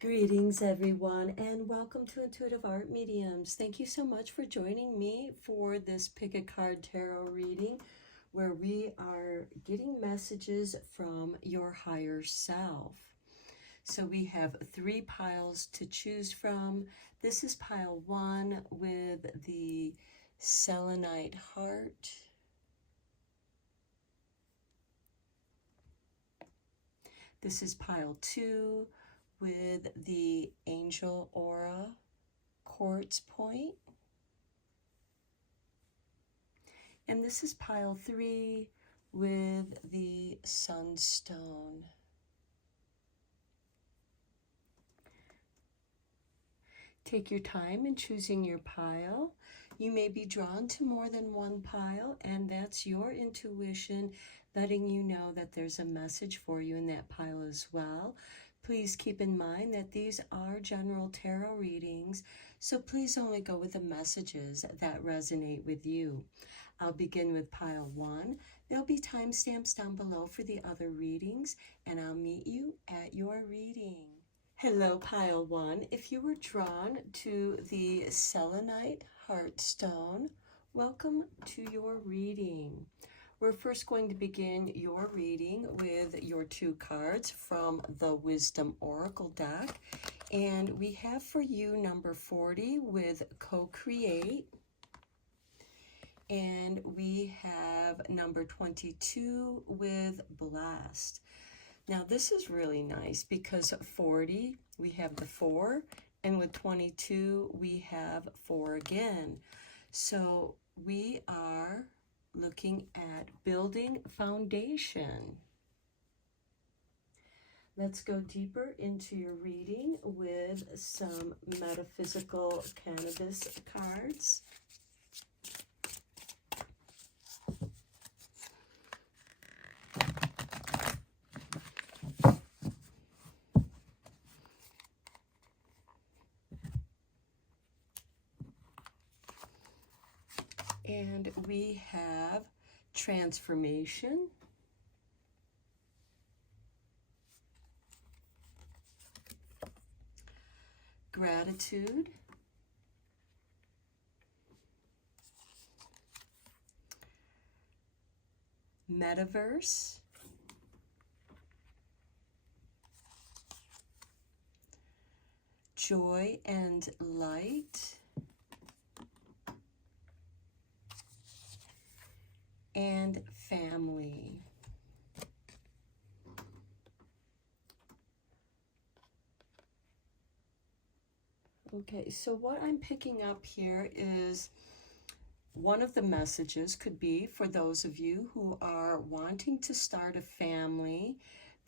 Greetings, everyone, and welcome to Intuitive Art Mediums. Thank you so much for joining me for this Pick a Card Tarot reading, where we are getting messages from your higher self. So we have 3 piles to choose from. This is pile 1 with the selenite heart. This is pile 2 with the angel aura quartz point. And this is pile 3 with the sunstone. Take your time in choosing your pile. You may be drawn to more than one pile, and that's your intuition letting you know that there's a message for you in that pile as well. Please keep in mind that these are general tarot readings, so please only go with the messages that resonate with you. I'll begin with pile 1. There'll be timestamps down below for the other readings, and I'll meet you at your reading. Hello, pile 1. If you were drawn to the selenite heartstone, welcome to your reading. We're first going to begin your reading with your 2 cards from the Wisdom Oracle deck. And we have for you number 40 with Co-Create. And we have number 22 with Blessed. Now this is really nice because 40, we have the 4, and with 22, we have 4 again. So we are looking at building foundation. Let's go deeper into your reading with some metaphysical cannabis cards. And we have transformation, gratitude, metaverse, joy and light, and family. Okay, so what I'm picking up here is one of the messages could be for those of you who are wanting to start a family,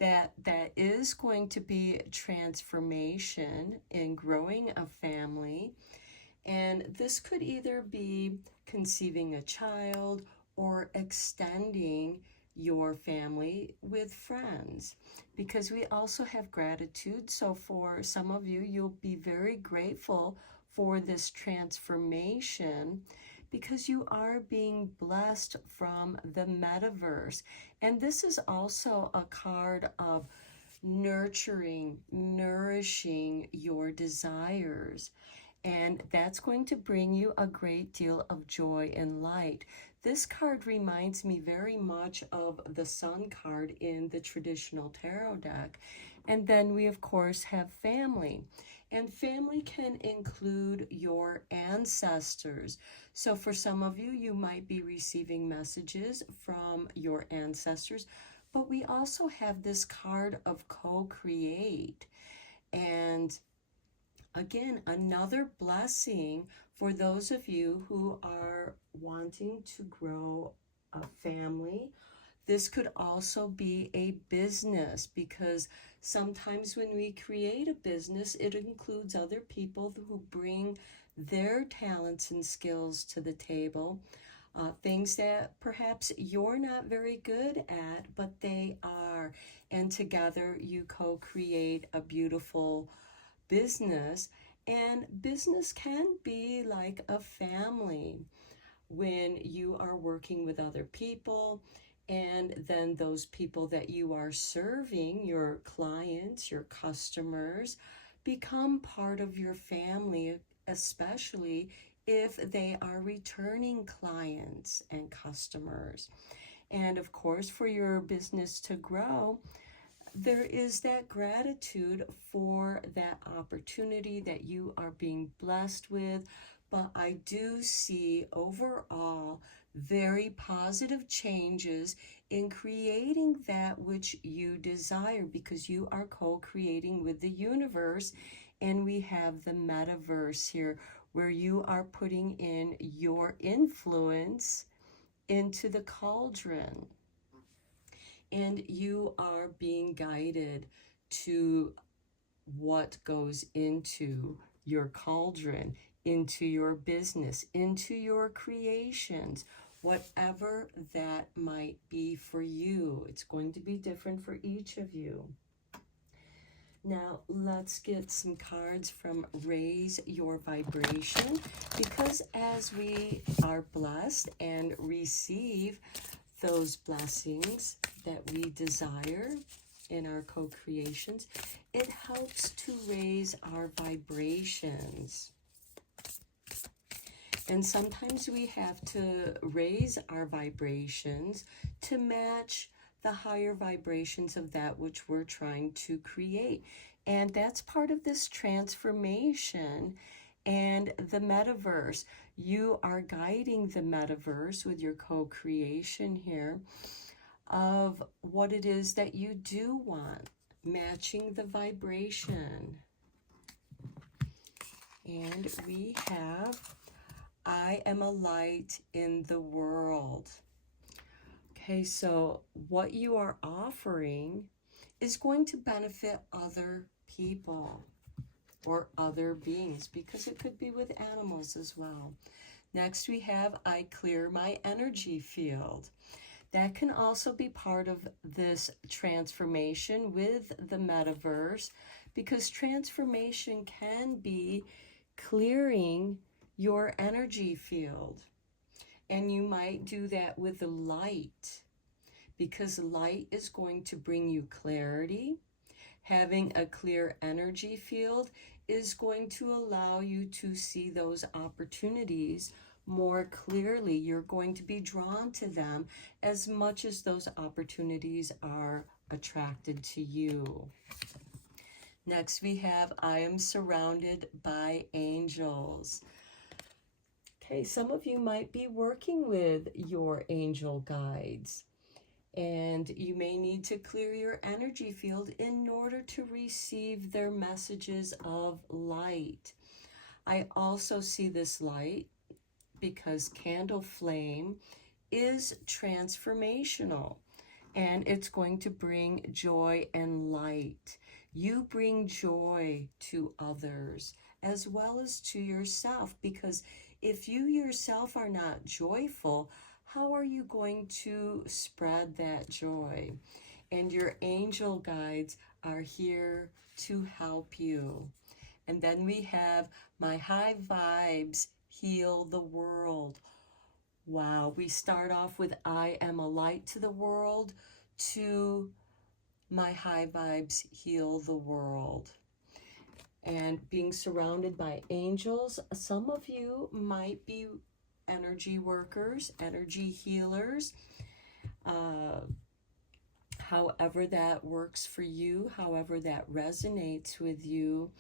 that is going to be transformation in growing a family. And this could either be conceiving a child or extending your family with friends, because we also have gratitude. So for some of you, you'll be very grateful for this transformation because you are being blessed from the metaverse. And this is also a card of nurturing, nourishing your desires. And that's going to bring you a great deal of joy and light. This card reminds me very much of the Sun card in the traditional tarot deck. And then we, of course, have family. And family can include your ancestors. So for some of you, you might be receiving messages from your ancestors. But we also have this card of co-create. And again, another blessing for those of you who are wanting to grow a family. This could also be a business, because sometimes when we create a business, it includes other people who bring their talents and skills to the table. Things that perhaps you're not very good at, but they are. And together you co-create a beautiful business. And business can be like a family when you are working with other people, and then those people that you are serving, your clients, your customers, become part of your family, especially if they are returning clients and customers. And of course, for your business to grow, there is that gratitude for that opportunity that you are being blessed with. But I do see overall very positive changes in creating that which you desire, because you are co-creating with the universe. And we have the metaverse here, where you are putting in your influence into the cauldron, and you are being guided to what goes into your cauldron, into your business, into your creations, whatever that might be for you. It's going to be different for each of you. Now, let's get some cards from Raise Your Vibration, because as we are blessed and receive those blessings that we desire in our co-creations, it helps to raise our vibrations. And sometimes we have to raise our vibrations to match the higher vibrations of that which we're trying to create. And that's part of this transformation and the metaverse. You are guiding the metaverse with your co-creation here of what it is that you do want, matching the vibration. And we have, I am a light in the world. Okay, so what you are offering is going to benefit other people or other beings, because it could be with animals as well. Next, we have, I clear my energy field. That can also be part of this transformation with the metaverse, because transformation can be clearing your energy field. And you might do that with the light, because light is going to bring you clarity. Having a clear energy field is going to allow you to see those opportunities more clearly. You're going to be drawn to them as much as those opportunities are attracted to you. Next, we have, I am surrounded by angels. Okay, some of you might be working with your angel guides, and you may need to clear your energy field in order to receive their messages of light. I also see this light because candle flame is transformational, and it's going to bring joy and light. You bring joy to others as well as to yourself, because if you yourself are not joyful, how are you going to spread that joy? And your angel guides are here to help you. And then we have, my high vibes heal the world. Wow, we start off with, I am a light to the world, to my high vibes heal the world. And being surrounded by angels, some of you might be energy workers, energy healers. However that works for you, however that resonates with you.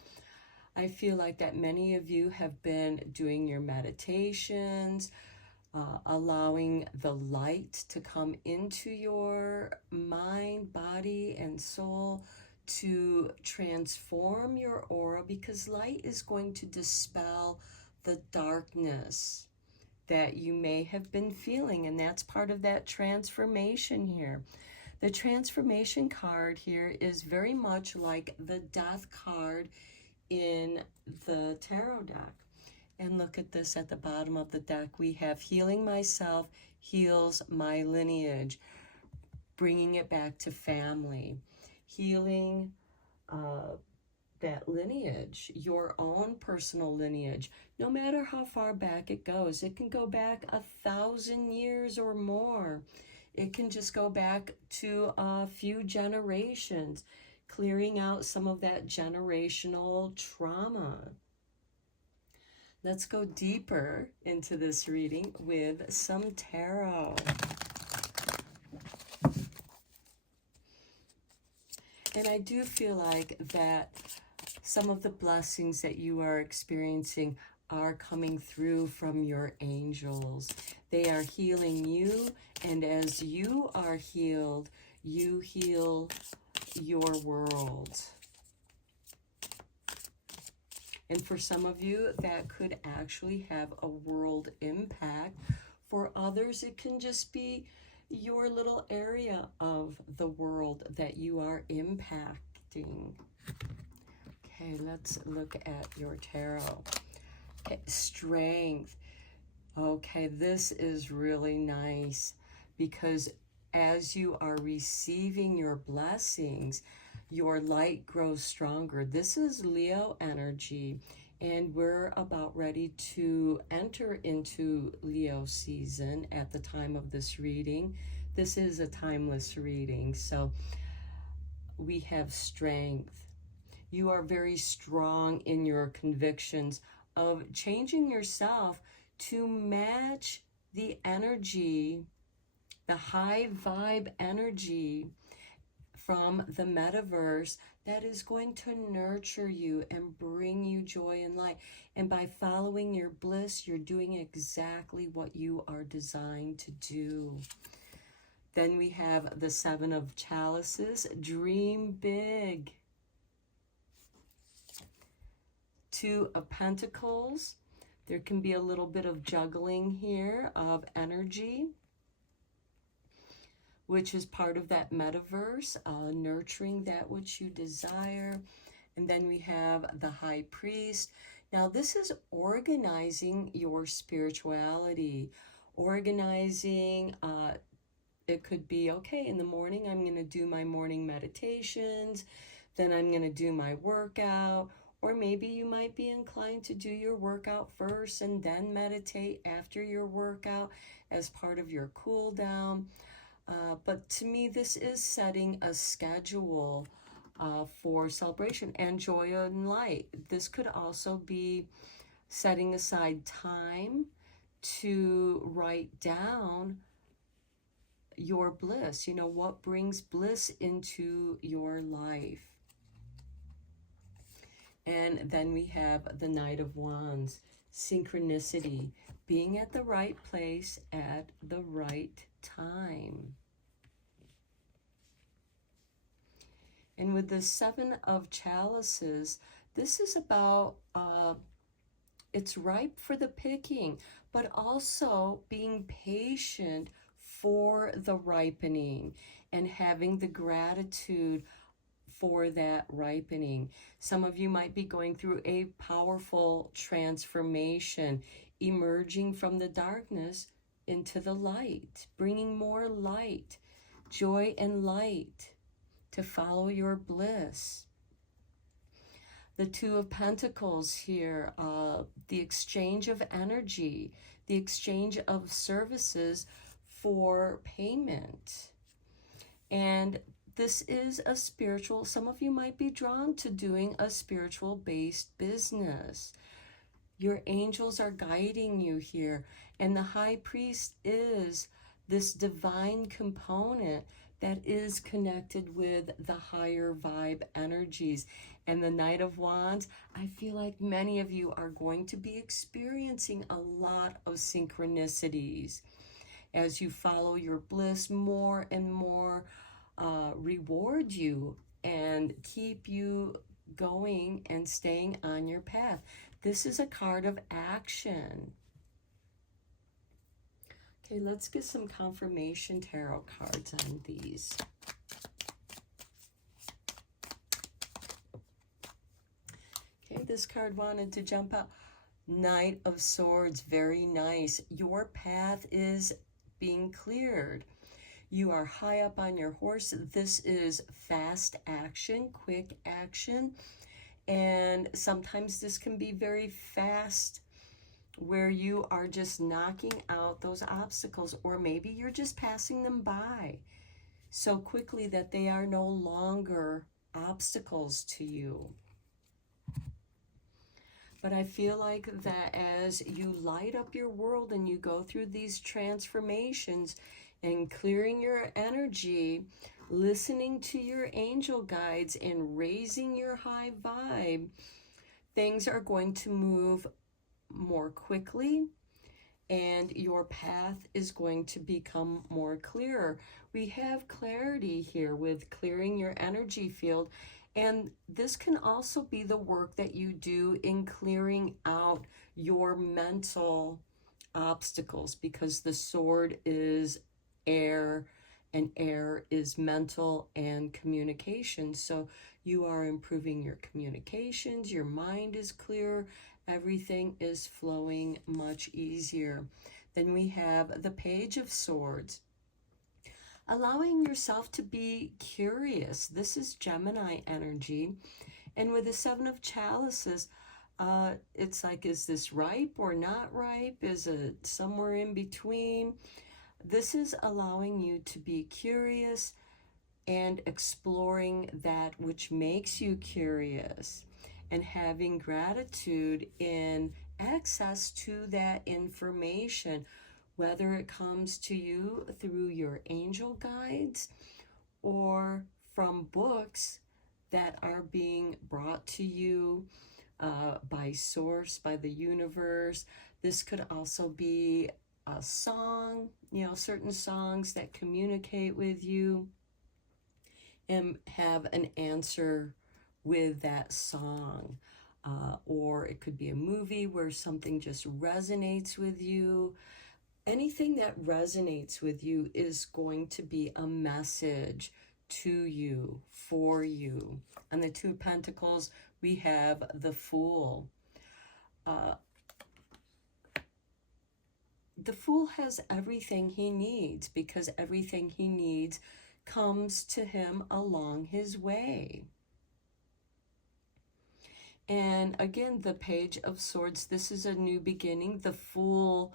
I feel like that many of you have been doing your meditations, allowing the light to come into your mind, body, and soul to transform your aura, because light is going to dispel the darkness that you may have been feeling, and that's part of that transformation here. The transformation card here is very much like the death card in the tarot deck. And look at this at the bottom of the deck. We have healing myself, heals my lineage, bringing it back to family, healing that lineage, your own personal lineage, no matter how far back it goes. It can go back 1,000 years or more. It can just go back to a few generations. clearing out some of that generational trauma. Let's go deeper into this reading with some tarot. And I do feel like that some of the blessings that you are experiencing are coming through from your angels. They are healing you, and as you are healed, you heal your world. And for some of you, that could actually have a world impact. For others, it can just be your little area of the world that you are impacting. Okay, let's look at your tarot. Okay, strength. Okay, this is really nice because as you are receiving your blessings, your light grows stronger. This is Leo energy, and we're about ready to enter into Leo season at the time of this reading. This is a timeless reading, so we have strength. You are very strong in your convictions of changing yourself to match the energy, the high vibe energy from the metaverse that is going to nurture you and bring you joy and light. And by following your bliss, you're doing exactly what you are designed to do. Then we have the Seven of Chalices. Dream big. Two of Pentacles. There can be a little bit of juggling here of energy, which is part of that metaverse, nurturing that which you desire. And then we have the High Priest. Now, this is organizing your spirituality, organizing, it could be, okay, in the morning, I'm going to do my morning meditations, then I'm going to do my workout, or maybe you might be inclined to do your workout first and then meditate after your workout as part of your cool down. But to me, this is setting a schedule for celebration and joy and light. This could also be setting aside time to write down your bliss. You know, what brings bliss into your life. And then we have the Knight of Wands, synchronicity, being at the right place at the right time. And with the Seven of Chalices, this is about, it's ripe for the picking, but also being patient for the ripening and having the gratitude for that ripening. Some of you might be going through a powerful transformation, emerging from the darkness into the light, bringing more light, joy and light to follow your bliss. The Two of Pentacles here, the exchange of energy, the exchange of services for payment. And this is a spiritual, some of you might be drawn to doing a spiritual-based business. Your angels are guiding you here. And the High Priest is this divine component that is connected with the higher vibe energies. And the Knight of Wands, I feel like many of you are going to be experiencing a lot of synchronicities as you follow your bliss. More and more reward you and keep you going and staying on your path. This is a card of action. Okay, let's get some confirmation tarot cards on these. Okay, this card wanted to jump out. Knight of Swords, very nice. Your path is being cleared. You are high up on your horse. This is fast action, quick action. And sometimes this can be very fast, where you are just knocking out those obstacles, or maybe you're just passing them by so quickly that they are no longer obstacles to you. But I feel like that as you light up your world and you go through these transformations and clearing your energy, listening to your angel guides and raising your high vibe, things are going to move more quickly and your path is going to become more clearer. We have clarity here with clearing your energy field, and this can also be the work that you do in clearing out your mental obstacles, because the sword is air and air is mental and communication. So you are improving your communications, your mind is clear, everything is flowing much easier. Then we have the Page of Swords. Allowing yourself to be curious. This is Gemini energy. And with the Seven of Chalices, it's like, is this ripe or not ripe? Is it somewhere in between? This is allowing you to be curious and exploring that which makes you curious, and having gratitude in access to that information, whether it comes to you through your angel guides or from books that are being brought to you by source, by the universe. This could also be a song, certain songs that communicate with you and have an answer with that song. Or it could be a movie where something just resonates with you. Anything that resonates with you is going to be a message to you, for you. On the Two of Pentacles, we have the Fool. The Fool has everything he needs, because everything he needs comes to him along his way. And again, the Page of Swords, this is a new beginning. The Fool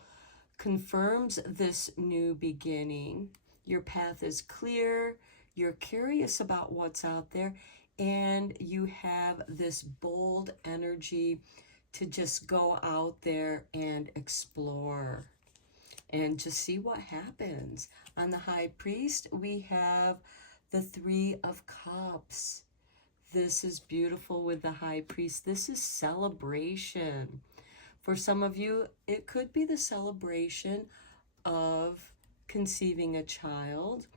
confirms this new beginning. Your path is clear, you're curious about what's out there, and you have this bold energy to just go out there and explore and just see what happens. On the High Priest, we have the Three of Cups. This is beautiful with the High Priest. This is celebration. For some of you, it could be the celebration of conceiving a child,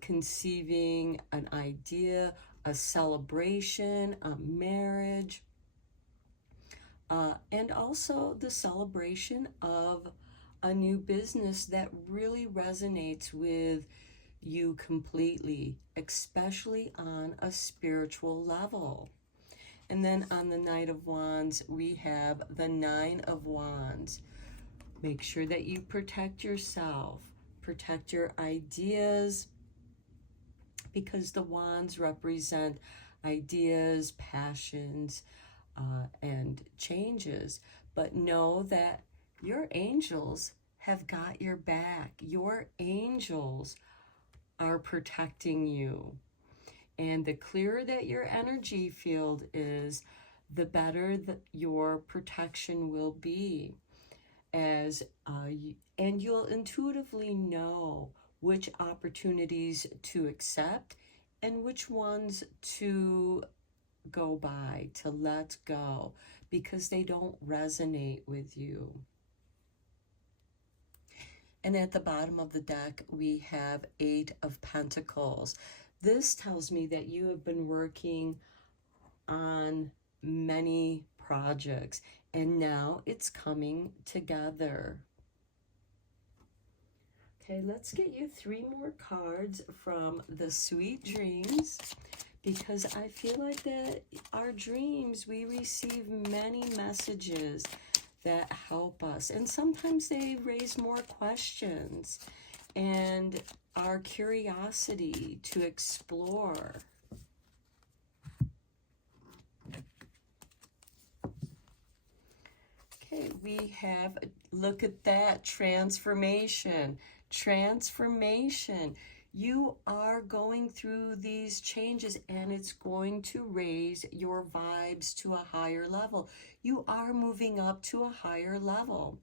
conceiving an idea, a celebration, a marriage, and also the celebration of a new business that really resonates with you completely, especially on a spiritual level. And then on the Knight of Wands, we have the Nine of Wands. Make sure that you protect yourself, protect your ideas, because the wands represent ideas, passions, and changes. But know that your angels have got your back. Your angels are protecting you. And the clearer that your energy field is, the better that your protection will be. And you'll intuitively know which opportunities to accept and which ones to go by, to let go, because they don't resonate with you. And at the bottom of the deck, we have Eight of Pentacles. This tells me that you have been working on many projects, and now it's coming together. Okay, let's get you 3 more cards from the Sweet Dreams, because I feel like that our dreams, we receive many messages that help us, and sometimes they raise more questions and our curiosity to explore. Okay, we have, look at that, transformation. Transformation. You are going through these changes, and it's going to raise your vibes to a higher level. You are moving up to a higher level.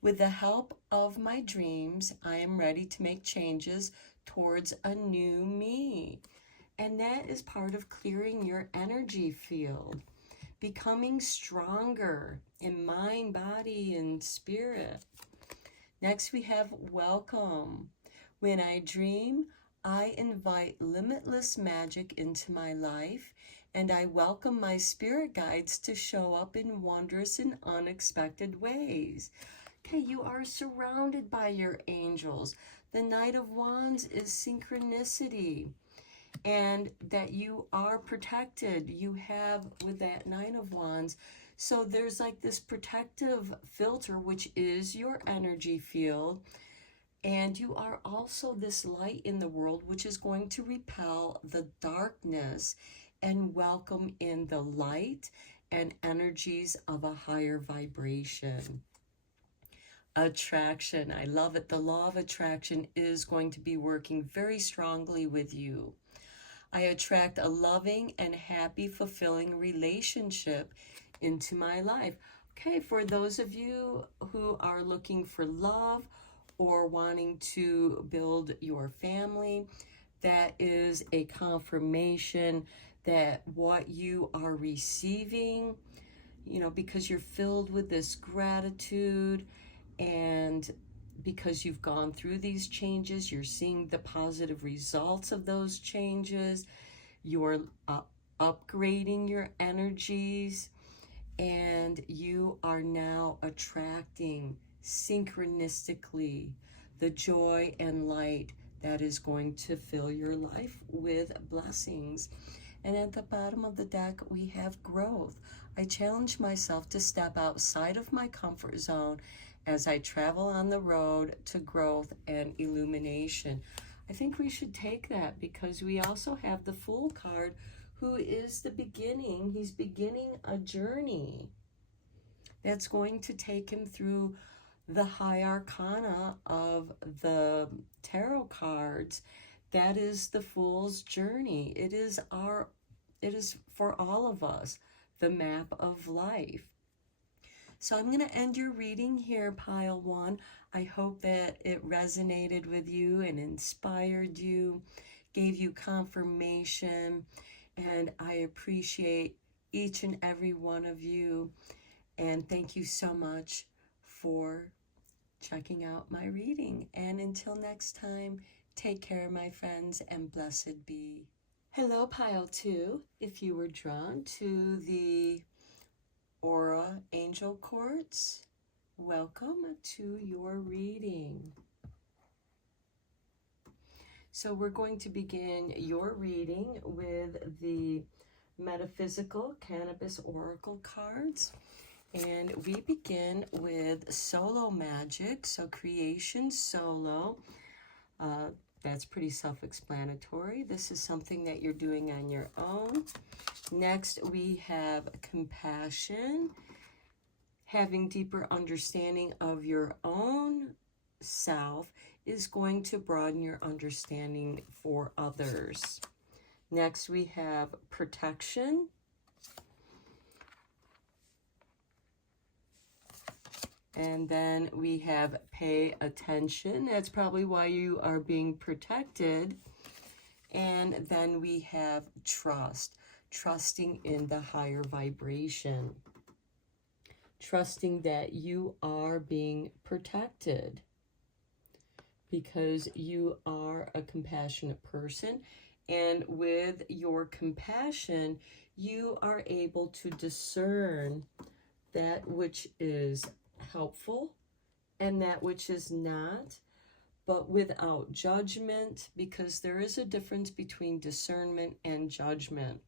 With the help of my dreams, I am ready to make changes towards a new me. And that is part of clearing your energy field, becoming stronger in mind, body, and spirit. Next, we have welcome. When I dream, I invite limitless magic into my life, and I welcome my spirit guides to show up in wondrous and unexpected ways. Okay, you are surrounded by your angels. The Knight of Wands is synchronicity, and that you are protected. You have with that Nine of Wands. So there's like this protective filter, which is your energy field. And you are also this light in the world, which is going to repel the darkness and welcome in the light and energies of a higher vibration. Attraction. I love it. The law of attraction is going to be working very strongly with you. I attract a loving and happy, fulfilling relationship into my life. Okay, for those of you who are looking for love or wanting to build your family, that is a confirmation that what you are receiving, because you're filled with this gratitude, and because you've gone through these changes, you're seeing the positive results of those changes. You're upgrading your energies, and you are now attracting synchronistically the joy and light that is going to fill your life with blessings. And at the bottom of the deck, we have growth. I challenge myself to step outside of my comfort zone as I travel on the road to growth and illumination. I think we should take that, because we also have the Fool card, who is the beginning. He's beginning a journey that's going to take him through the high arcana of the tarot cards. That is the Fool's journey. It is for all of us, the map of life. So I'm going to end your reading here, Pile 1. I hope that it resonated with you and inspired you, gave you confirmation, and I appreciate each and every one of you. And thank you so much for checking out my reading. And until next time, take care, my friends, and blessed be. Hello, Pile 2. If you were drawn to the Aura Angel Quartz, welcome to your reading. So we're going to begin your reading with the Metaphysical Cannabis Oracle cards. And we begin with solo magic, so creation solo. That's pretty self-explanatory. This is something that you're doing on your own. Next, we have compassion, having deeper understanding of your own self is going to broaden your understanding for others. Next, we have protection. And then we have pay attention. That's probably why you are being protected. And then we have trust, trusting in the higher vibration, trusting that you are being protected because you are a compassionate person. And with your compassion, you are able to discern that which is helpful and that which is not, but without judgment, because there is a difference between discernment and judgment.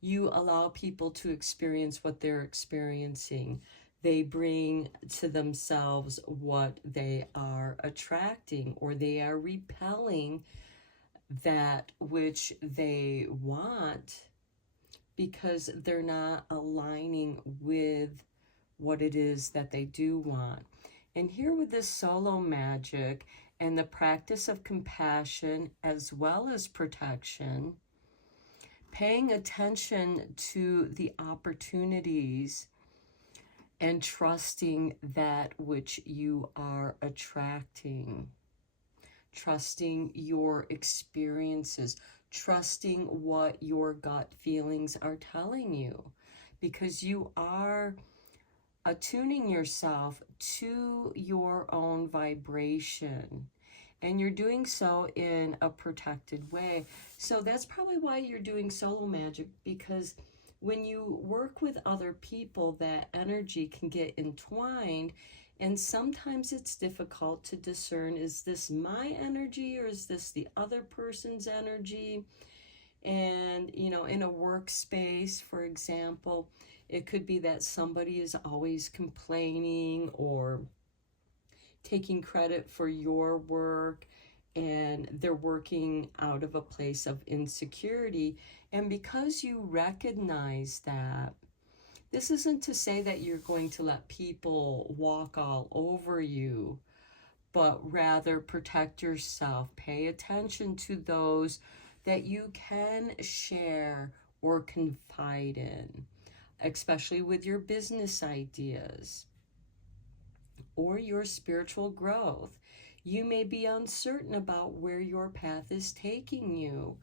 You allow people to experience what they're experiencing. They bring to themselves what they are attracting, or they are repelling that which they want because they're not aligning with what it is that they do want. And here with this solo magic, and the practice of compassion as well as protection, paying attention to the opportunities and trusting that which you are attracting, trusting your experiences, trusting what your gut feelings are telling you, because you are attuning yourself to your own vibration, and you're doing so in a protected way. So that's probably why you're doing solo magic, because when you work with other people, that energy can get entwined, and sometimes it's difficult to discern, is this my energy or is this the other person's energy? And, you know, in a workspace, for example, it could be that somebody is always complaining or taking credit for your work, and they're working out of a place of insecurity. And because you recognize that, this isn't to say that you're going to let people walk all over you, but rather protect yourself. Pay attention to those that you can share or confide in, especially with your business ideas or your spiritual growth. You may be uncertain about where your path is taking you,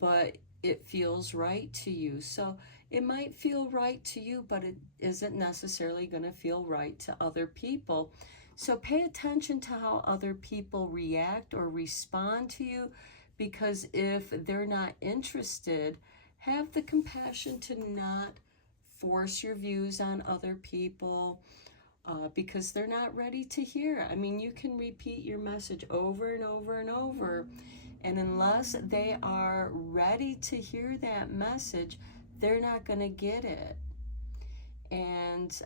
but it feels right to you. So it might feel right to you, but it isn't necessarily going to feel right to other people. So pay attention to how other people react or respond to you, because if they're not interested, have the compassion to not force your views on other people, because they're not ready to hear. I mean, you can repeat your message over and over and over, and unless they are ready to hear that message, they're not going to get it. And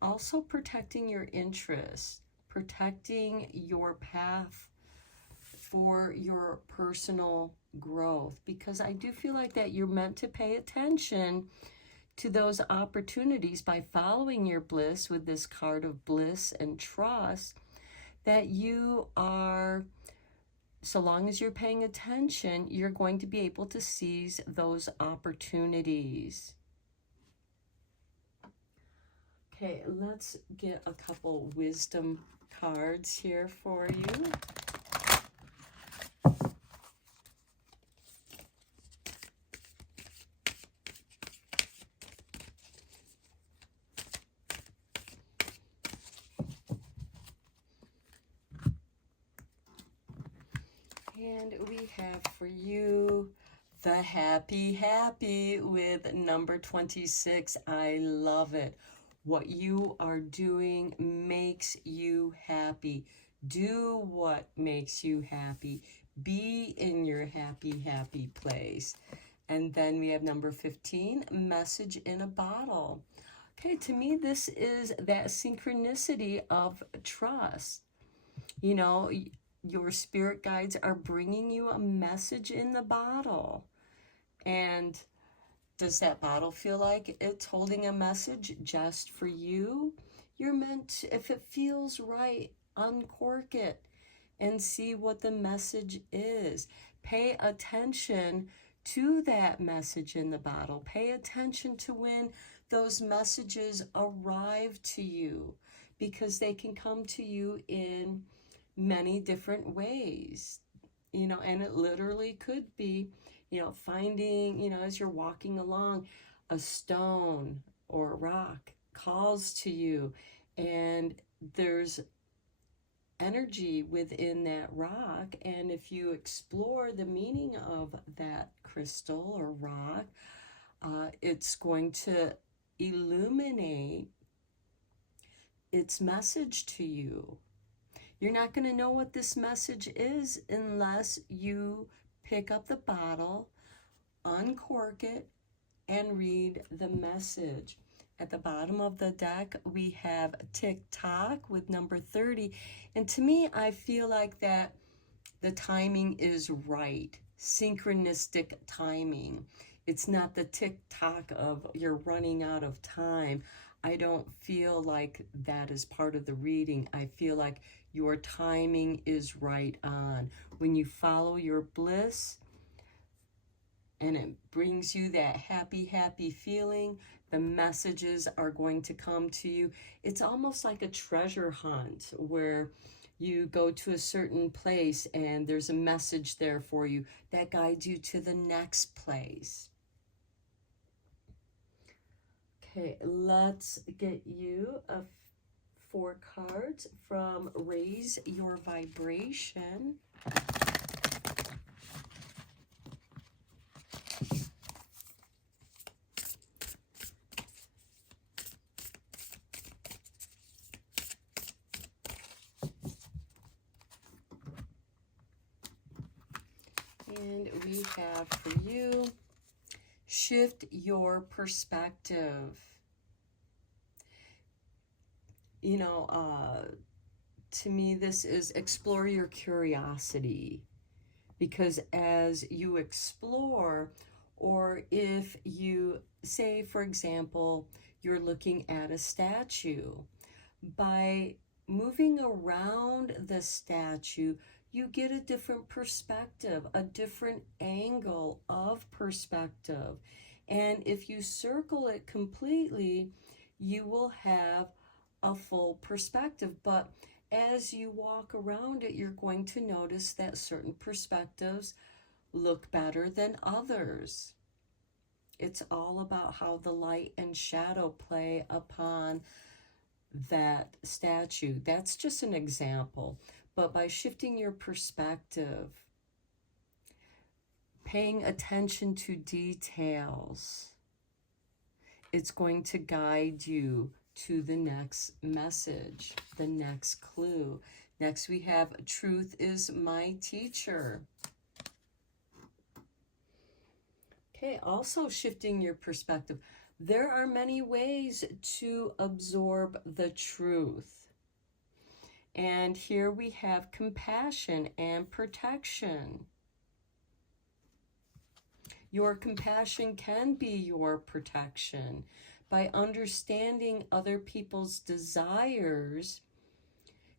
also protecting your interests, protecting your path for your personal growth, because I do feel like that you're meant to pay attention to those opportunities by following your bliss with this card of bliss and trust, that you are, so long as you're paying attention, you're going to be able to seize those opportunities. Okay, let's get a couple wisdom cards here for you. And we have for you the happy with number 26. I love it. What you are doing makes you happy. Do what makes you happy. Be in your happy place. And then we have number 15, message in a bottle. Okay, to me, this is that synchronicity of trust. You know, your spirit guides are bringing you a message in the bottle. And does that bottle feel like it's holding a message just for you? You're meant to, if it feels right, uncork it and see what the message is. Pay attention to that message in the bottle. Pay attention to when those messages arrive to you, because they can come to you in many different ways, you know, and it literally could be, you know, finding, you know, as you're walking along, a stone or a rock calls to you, and there's energy within that rock. And if you explore the meaning of that crystal or rock, it's going to illuminate its message to you. You're not going to know what this message is unless you pick up the bottle, uncork it, and read the message. At the bottom of the deck, we have tick-tock with number 30. And to me, I feel like that the timing is right. Synchronistic timing. It's not the tick-tock of you're running out of time. I don't feel like that is part of the reading. I feel like your timing is right on. When you follow your bliss and it brings you that happy, happy feeling, the messages are going to come to you. It's almost like a treasure hunt where you go to a certain place and there's a message there for you that guides you to the next place. Okay, let's get you 4 cards from Raise Your Vibration. And we have for you, shift your perspective. You know, to me, this is explore your curiosity. Because as you explore, or if you say, for example, you're looking at a statue, by moving around the statue, you get a different perspective, a different angle of perspective. And if you circle it completely, you will have a full perspective. But as you walk around it, you're going to notice that certain perspectives look better than others. It's all about how the light and shadow play upon that statue. That's just an example. But by shifting your perspective, paying attention to details, it's going to guide you to the next message, the next clue. Next we have Truth is My Teacher. Okay, also shifting your perspective. There are many ways to absorb the truth. And here we have compassion and protection. Your compassion can be your protection. By understanding other people's desires,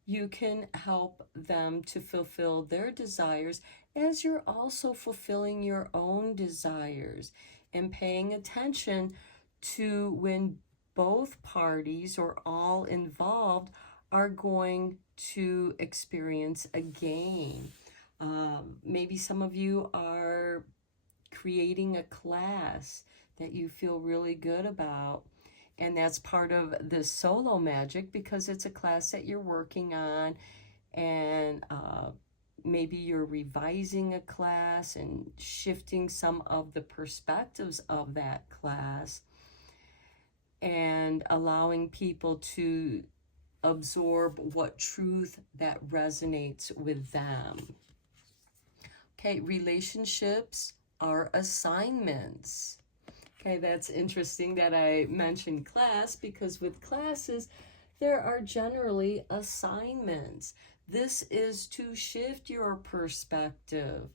you can help them to fulfill their desires as you're also fulfilling your own desires, and paying attention to when both parties or all involved are going to experience a gain. Maybe some of you are creating a class that you feel really good about, and that's part of the solo magic because it's a class that you're working on, and maybe you're revising a class and shifting some of the perspectives of that class and allowing people to absorb what truth that resonates with them. Okay, relationships are assignments. Okay, that's interesting that I mentioned class, because with classes, there are generally assignments. This is to shift your perspective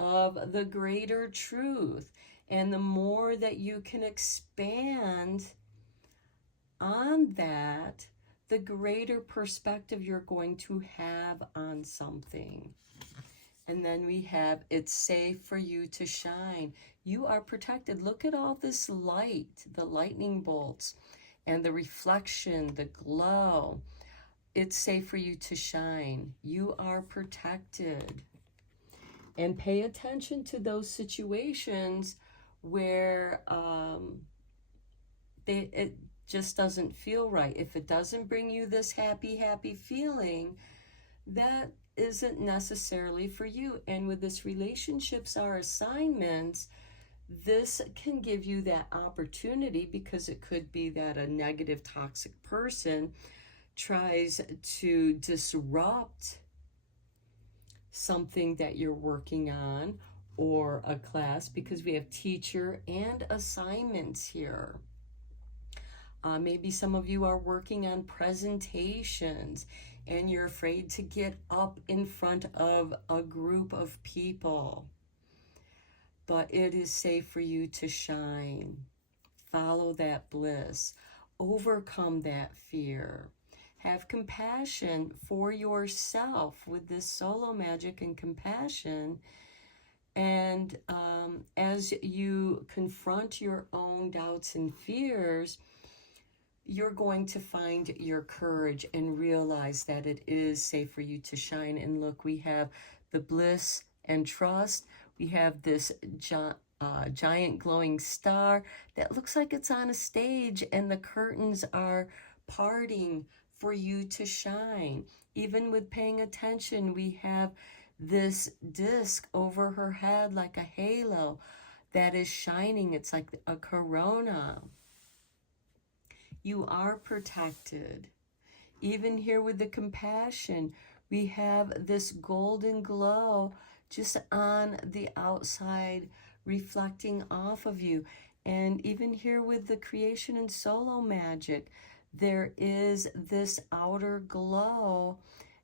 of the greater truth. And the more that you can expand on that, the greater perspective you're going to have on something. And then we have, it's safe for you to shine. You are protected. Look at all this light, the lightning bolts, and the reflection, the glow. It's safe for you to shine. You are protected. And pay attention to those situations where it just doesn't feel right. If it doesn't bring you this happy, happy feeling, that isn't necessarily for you. And with this, relationships are assignments, this can give you that opportunity, because it could be that a negative, toxic person tries to disrupt something that you're working on, or a class, because we have teacher and assignments here. Maybe some of you are working on presentations and you're afraid to get up in front of a group of people. But it is safe for you to shine. Follow that bliss. overcome that fear. Have compassion for yourself with this solo magic and compassion. And as you confront your own doubts and fears, you're going to find your courage and realize that it is safe for you to shine. And look, we have the bliss and trust. We have this giant glowing star that looks like it's on a stage, and the curtains are parting for you to shine. Even with paying attention, we have this disc over her head like a halo that is shining. It's like a corona. You are protected. Even here with the compassion, we have this golden glow just on the outside reflecting off of you. And even here with the creation and solo magic, there is this outer glow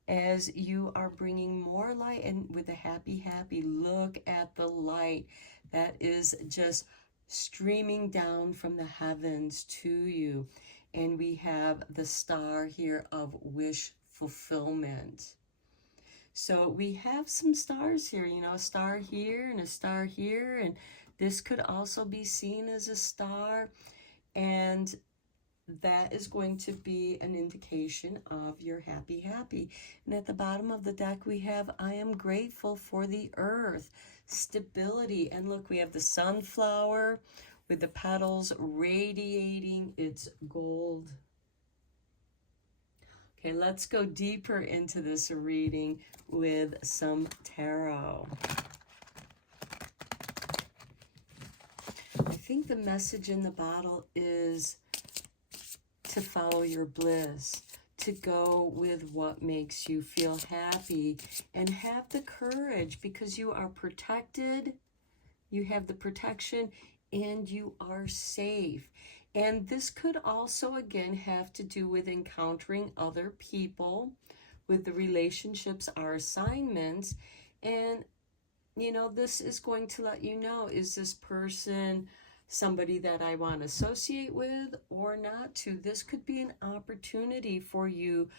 as you are bringing more light. And with a happy, happy, look at the light that is just streaming down from the heavens to you. And we have the star here of wish fulfillment. So we have some stars here, you know, a star here and a star here, and this could also be seen as a star, and that is going to be an indication of your happy, happy. And at the bottom of the deck, we have, I am grateful for the earth, stability. And look, we have the sunflower with the petals radiating its gold. Okay, let's go deeper into this reading with some tarot. I think the message in the bottle is to follow your bliss, to go with what makes you feel happy, and have the courage because you are protected, you have the protection, and you are safe. And this could also, again, have to do with encountering other people, with the relationships, our assignments. And, you know, this is going to let you know, is this person somebody that I want to associate with or not to? This could be an opportunity for you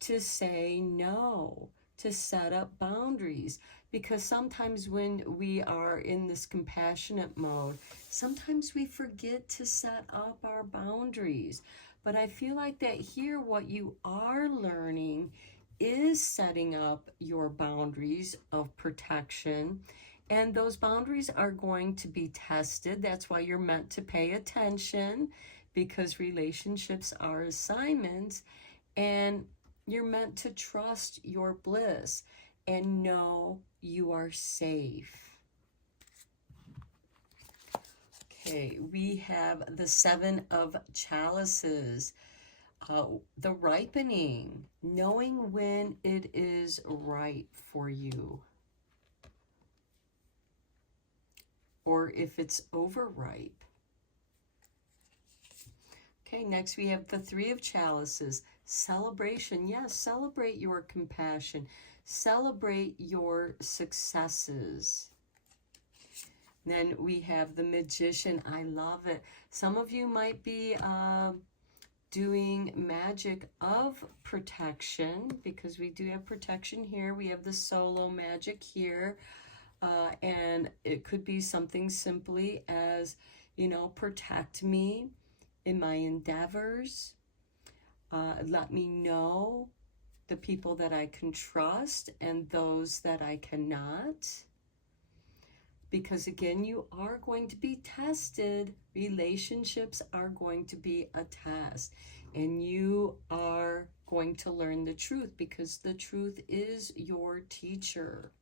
to say no, to set up boundaries. Because sometimes when we are in this compassionate mode, sometimes we forget to set up our boundaries. But I feel like that here what you are learning is setting up your boundaries of protection. And those boundaries are going to be tested. That's why you're meant to pay attention, because relationships are assignments. And you're meant to trust your bliss and know you are safe. Okay, we have the Seven of Chalices. The ripening, knowing when it is ripe for you, or if it's overripe. Okay, next we have the Three of Chalices. Celebration. Yes, celebrate your compassion. Celebrate your successes. Then we have the Magician. I love it. Some of you might be doing magic of protection, because we do have protection here. We have the solo magic here. And it could be something simply as, you know, protect me in my endeavors. Let me know the people that I can trust and those that I cannot. Because again, you are going to be tested. Relationships are going to be a test. And you are going to learn the truth, because the truth is your teacher.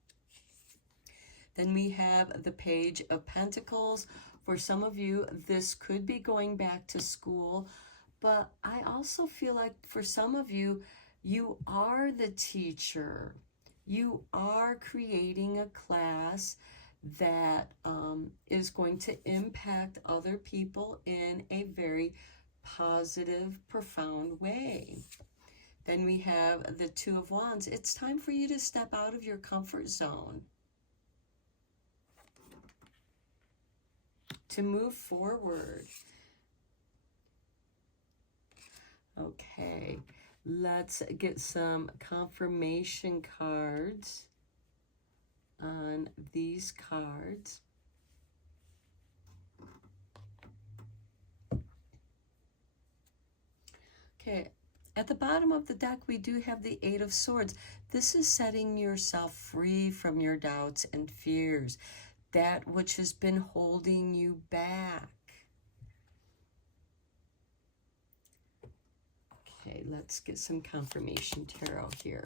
Then we have the Page of Pentacles. For some of you, this could be going back to school. But I also feel like for some of you, you are the teacher. You are creating a class that is going to impact other people in a very positive, profound way. Then we have the Two of Wands. It's time for you to step out of your comfort zone, to move forward. Okay, let's get some confirmation cards on these cards. Okay, at the bottom of the deck, we do have the Eight of Swords. This is setting yourself free from your doubts and fears, that which has been holding you back. Okay, let's get some confirmation tarot here.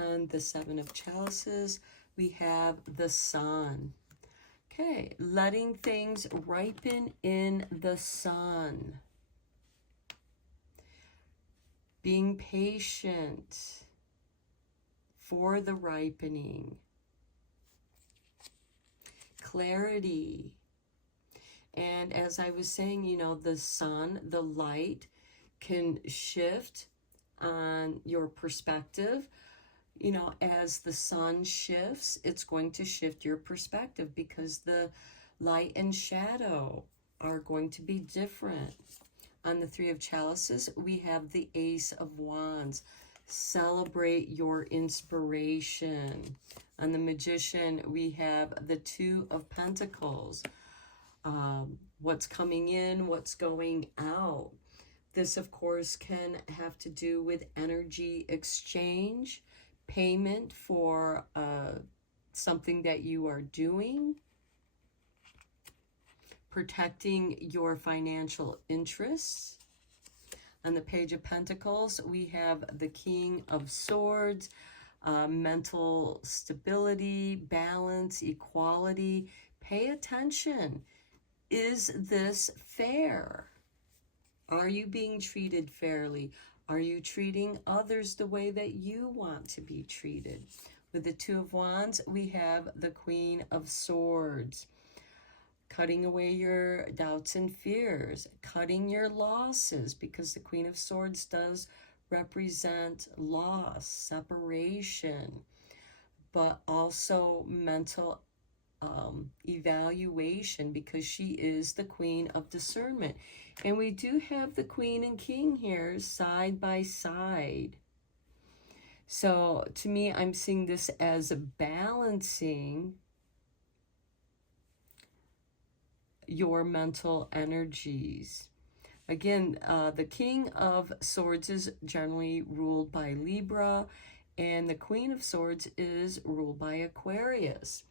On the Seven of Chalices, we have the Sun. Okay, letting things ripen in the sun. Being patient for the ripening. Clarity. And as I was saying, you know, the sun, the light can shift on your perspective. You know, as the sun shifts, it's going to shift your perspective because the light and shadow are going to be different. On the Three of Chalices, we have the Ace of Wands. Celebrate your inspiration. On the Magician, we have the Two of Pentacles. What's coming in, what's going out. This, of course, can have to do with energy exchange, payment for something that you are doing, protecting your financial interests. On the Page of Pentacles, we have the King of Swords, mental stability, balance, equality. Pay attention. Is this fair? Are you being treated fairly? Are you treating others the way that you want to be treated? With the Two of Wands, we have the Queen of Swords. Cutting away your doubts and fears, cutting your losses, because the Queen of Swords does represent loss, separation, but also mental evaluation, because she is the Queen of Discernment. And we do have the Queen and King here side by side. So to me, I'm seeing this as a balancing your mental energies. Again, the King of Swords is generally ruled by Libra, and the Queen of Swords is ruled by Aquarius.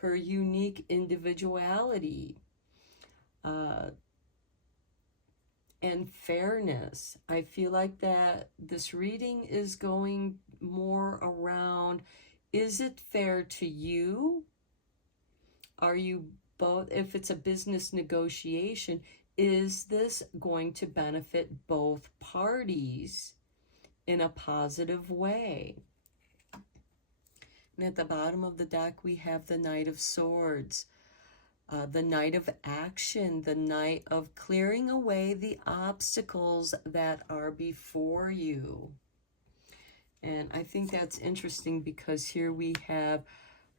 Her unique individuality and fairness. I feel like that this reading is going more around, is it fair to you? Are you both, if it's a business negotiation, is this going to benefit both parties in a positive way? And at the bottom of the deck, we have the Knight of Swords, the Knight of Action, the Knight of clearing away the obstacles that are before you. And I think that's interesting because here we have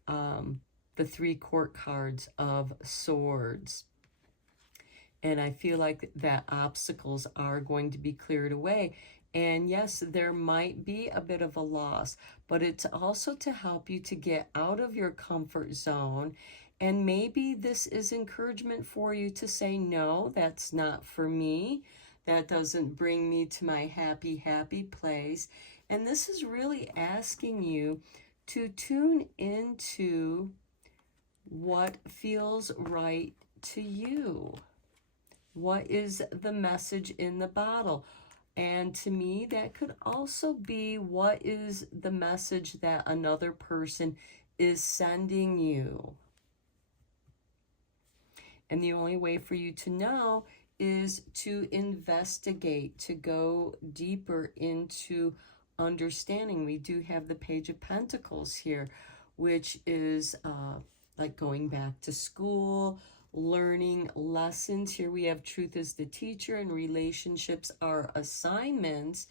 the three court cards of swords. And I feel like that obstacles are going to be cleared away. And yes, there might be a bit of a loss, but it's also to help you to get out of your comfort zone. And maybe this is encouragement for you to say, no, that's not for me. That doesn't bring me to my happy, happy place. And this is really asking you to tune into what feels right to you. What is the message in the bottle? And to me, that could also be, what is the message that another person is sending you? And the only way for you to know is to investigate, to go deeper into understanding. We do have the Page of Pentacles here, which is like going back to school, learning lessons. Here we have truth is the teacher and relationships are assignments.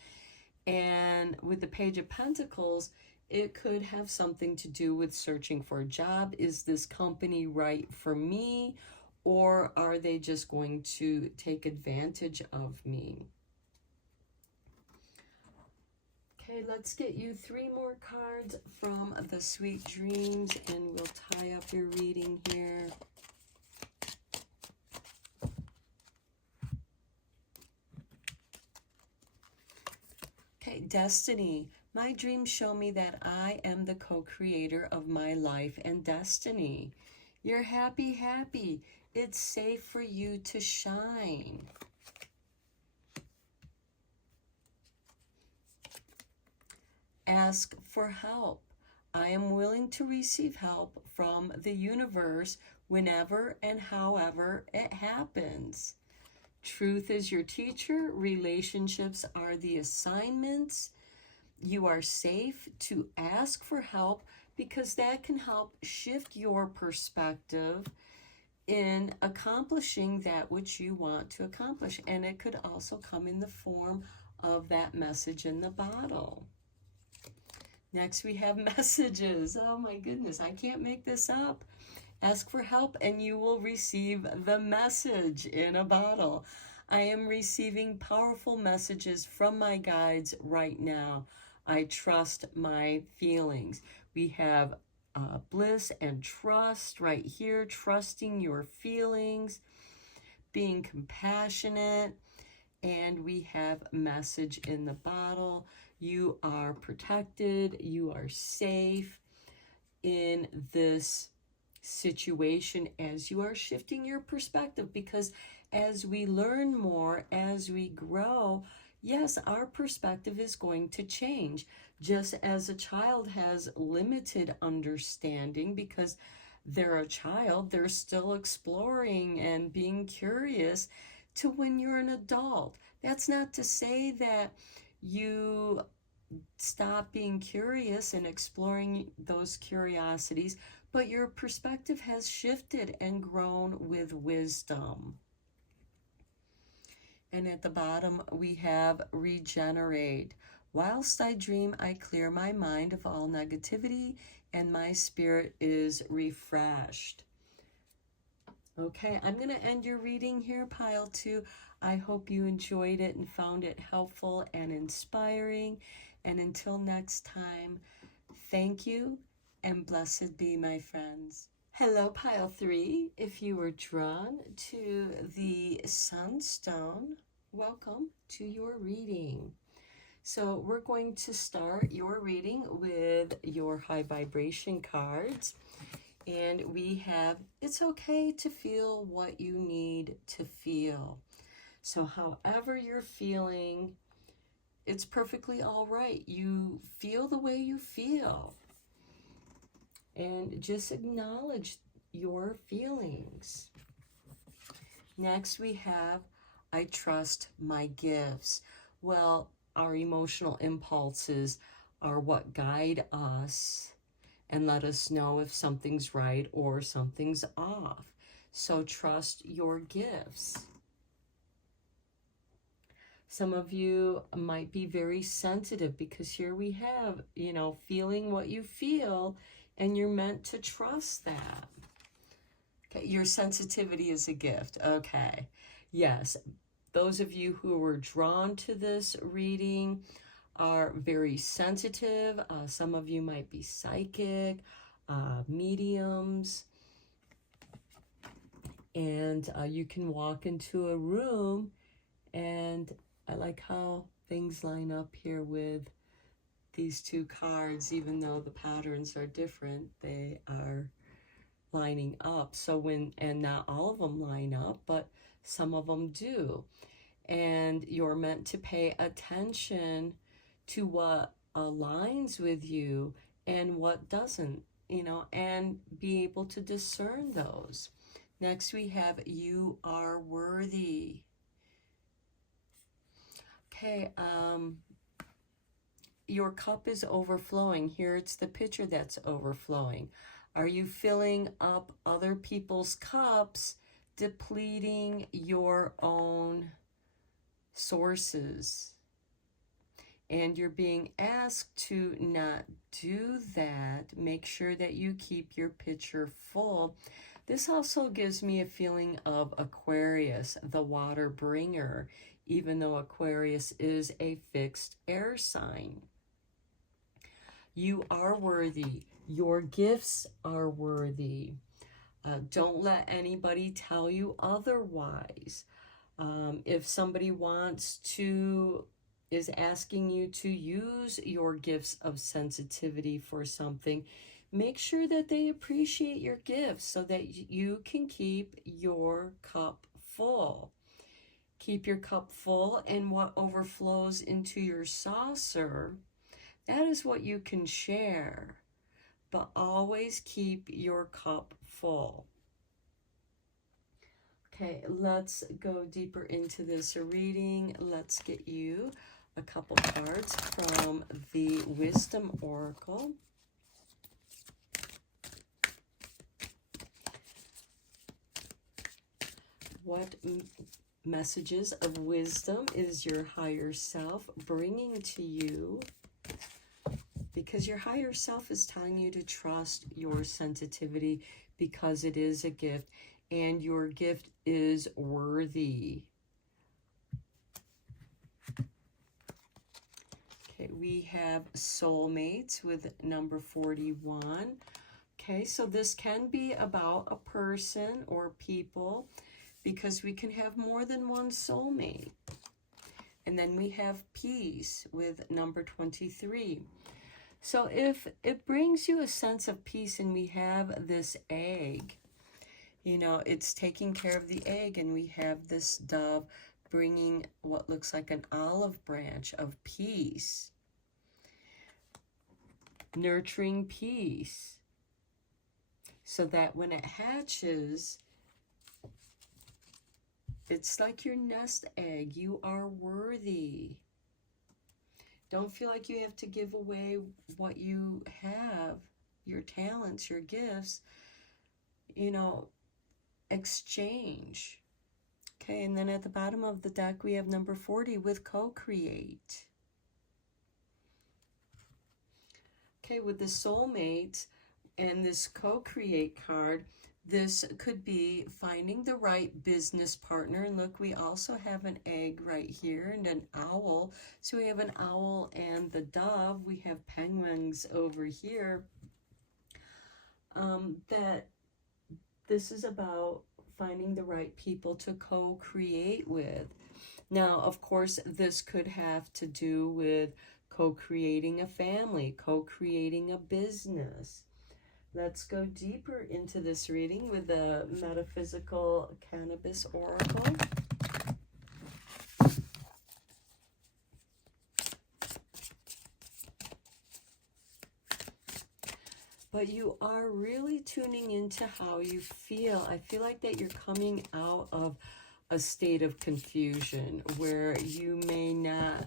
And with the Page of Pentacles, It could have something to do with searching for a job. Is this company right for me? Or are they just going to take advantage of me? Okay, let's get you 3 more cards from the Sweet Dreams, and we'll tie up your reading here. Okay, Destiny. My dreams show me that I am the co-creator of my life and destiny. You're happy, happy. It's safe for you to shine. Ask for help. I am willing to receive help from the universe whenever and however it happens. Truth is your teacher. Relationships are the assignments. You are safe to ask for help because that can help shift your perspective in accomplishing that which you want to accomplish. And it could also come in the form of that message in the bottle. Next, we have messages. Oh my goodness, I can't make this up. Ask for help and you will receive the message in a bottle. I am receiving powerful messages from my guides right now. I trust my feelings. We have bliss and trust right here, trusting your feelings, being compassionate, and we have message in the bottle. You are protected, you are safe in this situation as you are shifting your perspective, because as we learn more, as we grow, yes, our perspective is going to change. Just as a child has limited understanding because they're a child, they're still exploring and being curious, to when you're an adult. That's not to say that you stop being curious and exploring those curiosities, but your perspective has shifted and grown with wisdom. And at the bottom, we have regenerate. Whilst I dream, I clear my mind of all negativity and my spirit is refreshed. Okay, I'm going to end your reading here, pile 2. I hope you enjoyed it and found it helpful and inspiring. And until next time, thank you and blessed be, my friends. Hello, pile 3. If you were drawn to the Sunstone, welcome to your reading. So we're going to start your reading with your high vibration cards. And we have, it's okay to feel what you need to feel. So however you're feeling, it's perfectly all right. You feel the way you feel. And just acknowledge your feelings. Next we have, I trust my gifts. Well, our emotional impulses are what guide us and let us know if something's right or something's off. So trust your gifts. Some of you might be very sensitive because here we have, feeling what you feel, and you're meant to trust that. Okay, your sensitivity is a gift. Okay, yes, those of you who were drawn to this reading are very sensitive. Some of you might be psychic, mediums, and you can walk into a room, and I like how things line up here with these 2 cards. Even though the patterns are different, they are lining up. So and not all of them line up, but some of them do. And you're meant to pay attention to what aligns with you and what doesn't, and be able to discern those. Next we have, you are worthy. Okay, your cup is overflowing. Here it's the pitcher that's overflowing. Are you filling up other people's cups, depleting your own sources? and you're being asked to not do that. Make sure that you keep your pitcher full. This also gives me a feeling of Aquarius, the water bringer, even though Aquarius is a fixed air sign. You are worthy. Your gifts are worthy. Don't let anybody tell you otherwise. If somebody is asking you to use your gifts of sensitivity for something, make sure that they appreciate your gifts so that you can keep your cup full. Keep your cup full, and what overflows into your saucer, that is what you can share. But always keep your cup full. Okay, let's go deeper into this reading. Let's get you a couple cards from the Wisdom Oracle. What messages of wisdom is your higher self bringing to you? Because your higher self is telling you to trust your sensitivity because it is a gift and your gift is worthy. Okay, we have soulmates with number 41. Okay, so this can be about a person or people because we can have more than one soulmate. And then we have peace with number 23. So if it brings you a sense of peace and we have this egg, you know, it's taking care of the egg, and we have this dove bringing what looks like an olive branch of peace, nurturing peace, so that when it hatches, it's like your nest egg. You are worthy. Don't feel like you have to give away what you have, your talents, your gifts. You know, exchange. Okay, and then at the bottom of the deck, we have number 40 with co-create. Okay, with the soulmate and this co-create card, this could be finding the right business partner. And look, we also have an egg right here and an owl. So we have an owl and the dove. We have penguins over here. That this is about finding the right people to co-create with. Now, of course, this could have to do with co-creating a family, co-creating a business. Let's go deeper into this reading with the Metaphysical Cannabis Oracle. But you are really tuning into how you feel. I feel like that you're coming out of a state of confusion where you may not,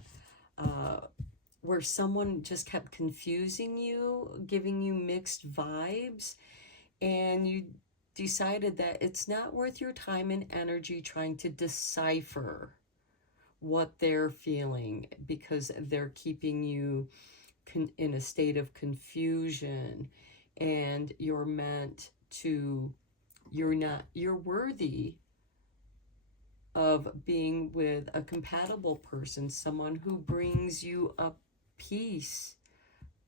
where someone just kept confusing you, giving you mixed vibes, and you decided that it's not worth your time and energy trying to decipher what they're feeling because they're keeping you in a state of confusion, and you're worthy of being with a compatible person, someone who brings you a peace,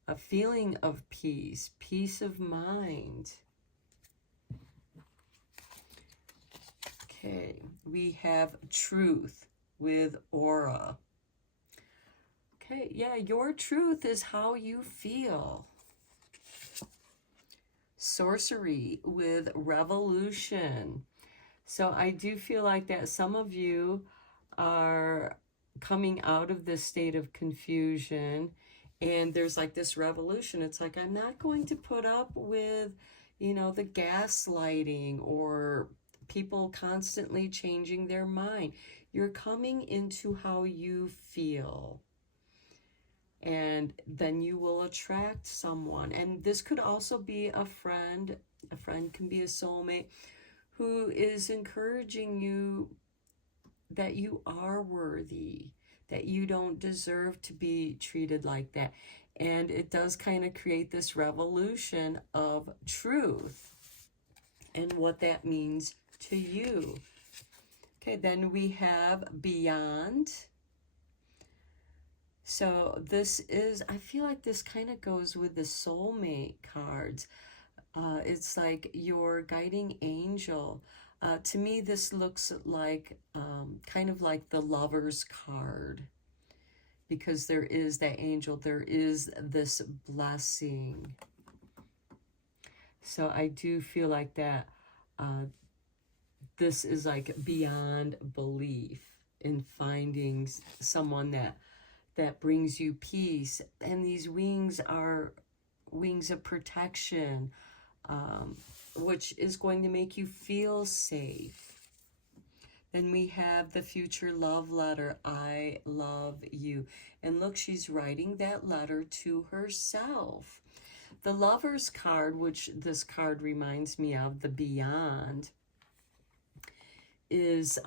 a feeling of peace, peace of mind. Okay, we have truth with aura. Okay, yeah, your truth is how you feel. Sorcery with revolution. So I do feel like that some of you are coming out of this state of confusion, and there's like this revolution. It's like, I'm not going to put up with, you know, the gaslighting or people constantly changing their mind. You're coming into how you feel. And then you will attract someone. And this could also be a friend. A friend can be a soulmate who is encouraging you that you are worthy, that you don't deserve to be treated like that. And it does kind of create this revolution of truth and what that means to you. Okay, then we have beyond. So this is, I feel like this kind of goes with the soulmate cards. It's like your guiding angel. To me, this looks like kind of like the Lover's card, because there is that angel, there is this blessing. So I do feel like that this is like beyond belief in finding someone that brings you peace. And these wings are wings of protection, which is going to make you feel safe. Then we have the future love letter, I love you. And look, she's writing that letter to herself. The Lover's card, which this card reminds me of, the beyond, is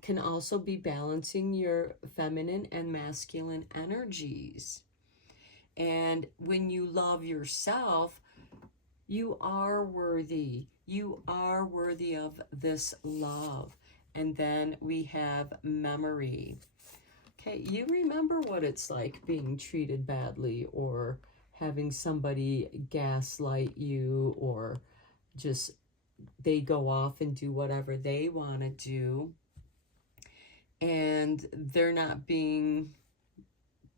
can also be balancing your feminine and masculine energies. And when you love yourself, you are worthy. You are worthy of this love. And then we have memory. Okay, you remember what it's like being treated badly, or having somebody gaslight you, or just they go off and do whatever they want to do, and they're not being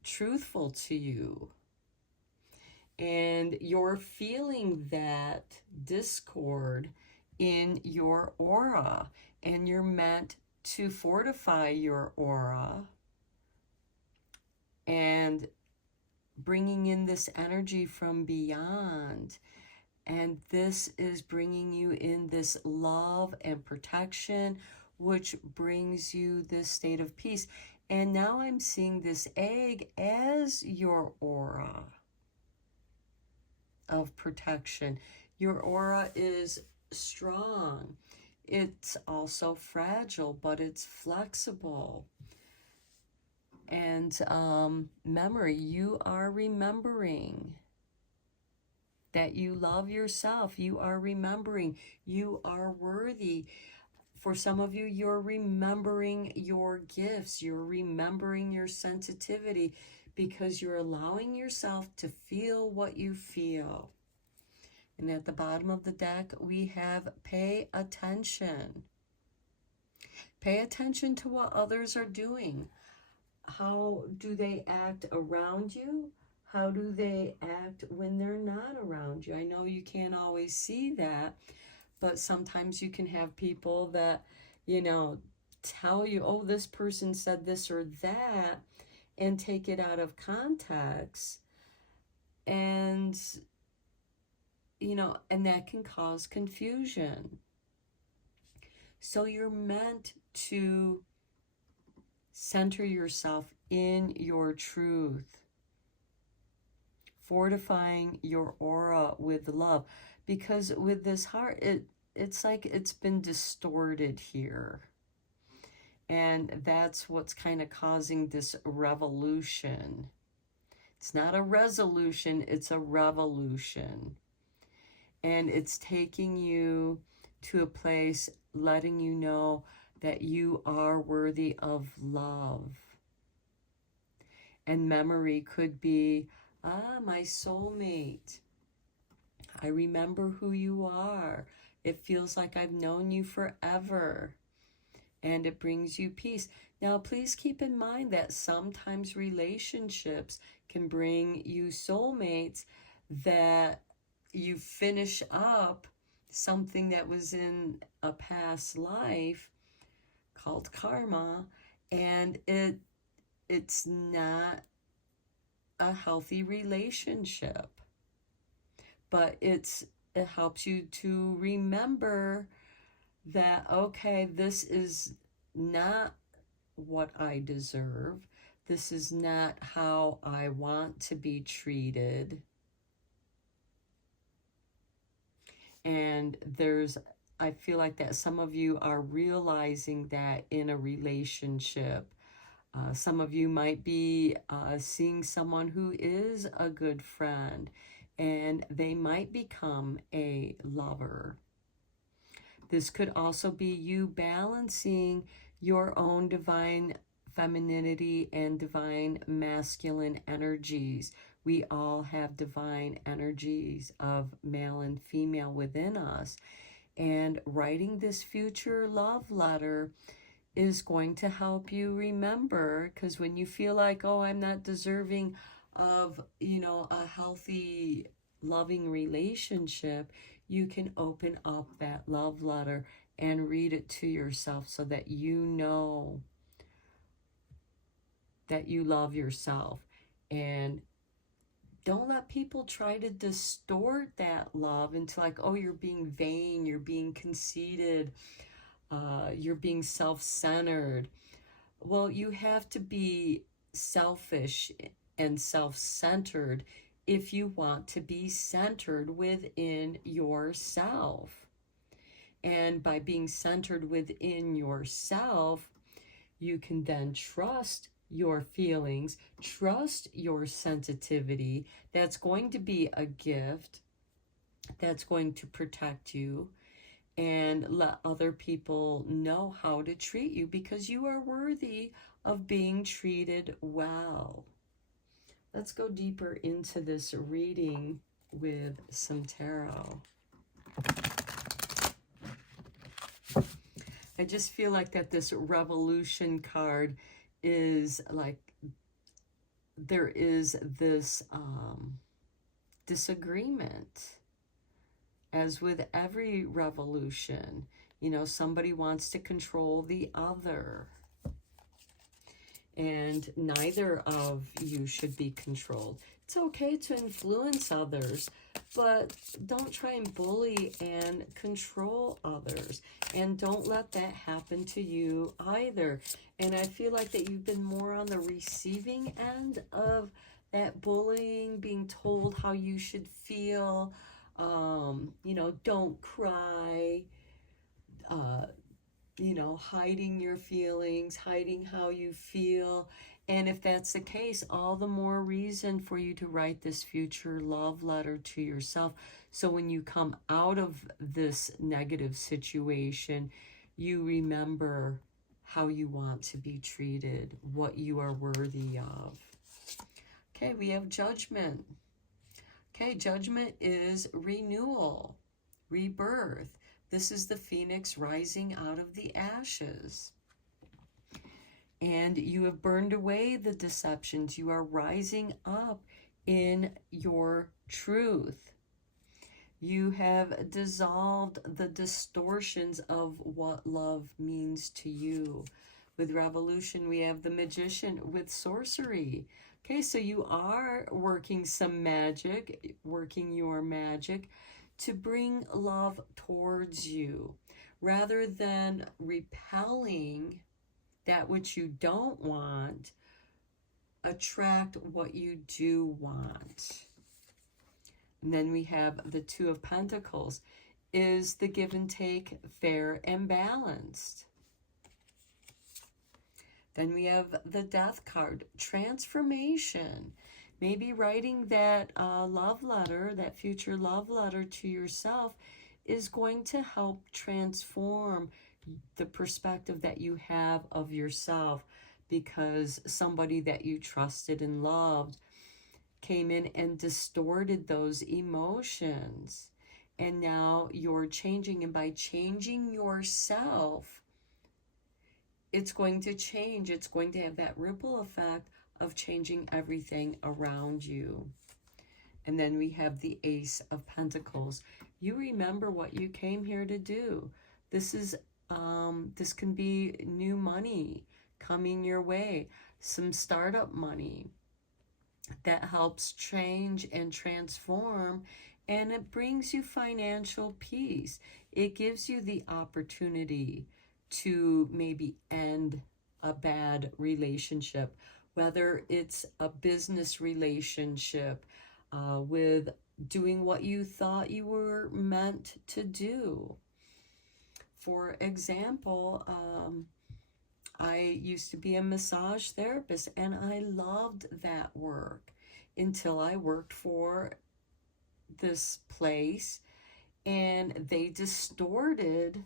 truthful to you. And you're feeling that discord in your aura, and you're meant to fortify your aura and bringing in this energy from beyond. And this is bringing you in this love and protection, which brings you this state of peace. And now I'm seeing this egg as your aura of protection. Your aura is strong. It's also fragile, but it's flexible. And memory, you are remembering that you love yourself. You are remembering you are worthy. For some of you, you're remembering your gifts. You're remembering your sensitivity, because you're allowing yourself to feel what you feel. And at the bottom of the deck, we have pay attention. Pay attention to what others are doing. How do they act around you? How do they act when they're not around you? I know you can't always see that, but sometimes you can have people that, you know, tell you, oh, this person said this or that, and take it out of context. And, you know, and that can cause confusion. So you're meant to center yourself in your truth, fortifying your aura with love, because with this heart, it's like it's been distorted here. And that's what's kind of causing this revolution. It's not a resolution, it's a revolution. And it's taking you to a place, letting you know that you are worthy of love. And memory could be, my soulmate. I remember who you are. It feels like I've known you forever. And it brings you peace. Now, please keep in mind that sometimes relationships can bring you soulmates that you finish up something that was in a past life called karma, and it's not a healthy relationship. But it helps you to remember that, okay, this is not what I deserve. This is not how I want to be treated. And I feel like that some of you are realizing that in a relationship, Some of you might be seeing someone who is a good friend, and they might become a lover. This could also be you balancing your own divine femininity and divine masculine energies. We all have divine energies of male and female within us. And writing this future love letter is going to help you remember, because when you feel like, oh, I'm not deserving of, a healthy, loving relationship, you can open up that love letter and read it to yourself so that you know that you love yourself. And don't let people try to distort that love into like, oh, you're being vain, you're being conceited, you're being self-centered. Well, you have to be selfish and self-centered if you want to be centered within yourself. And by being centered within yourself, you can then trust your feelings, trust your sensitivity. That's going to be a gift that's going to protect you, and let other people know how to treat you, because you are worthy of being treated well. Let's go deeper into this reading with some tarot. I just feel like that this revolution card is like there is this disagreement. As with every revolution, somebody wants to control the other. And neither of you should be controlled. It's okay to influence others, but don't try and bully and control others. And don't let that happen to you either. And I feel like that you've been more on the receiving end of that bullying, being told how you should feel. Don't cry, hiding your feelings, hiding how you feel. And if that's the case, all the more reason for you to write this future love letter to yourself. So when you come out of this negative situation, you remember how you want to be treated, what you are worthy of. Okay, we have Judgment. Okay, Judgment is renewal, rebirth. This is the phoenix rising out of the ashes. And you have burned away the deceptions. You are rising up in your truth. You have dissolved the distortions of what love means to you. With Revolution, we have the Magician with sorcery. Okay, so you are working some magic, working your magic to bring love towards you, rather than repelling that which you don't want. Attract what you do want. And then we have the Two of Pentacles. Is the give and take fair and balanced? Then we have the Death card, transformation. Maybe writing that love letter, that future love letter to yourself, is going to help transform the perspective that you have of yourself, because somebody that you trusted and loved came in and distorted those emotions. And now you're changing, and by changing yourself, it's going to change. It's going to have that ripple effect of changing everything around you. And then we have the Ace of Pentacles. You remember what you came here to do. This is this can be new money coming your way, some startup money that helps change and transform, and it brings you financial peace. It gives you the opportunity to maybe end a bad relationship, whether it's a business relationship, with doing what you thought you were meant to do. For example, I used to be a massage therapist, and I loved that work until I worked for this place, and they distorted,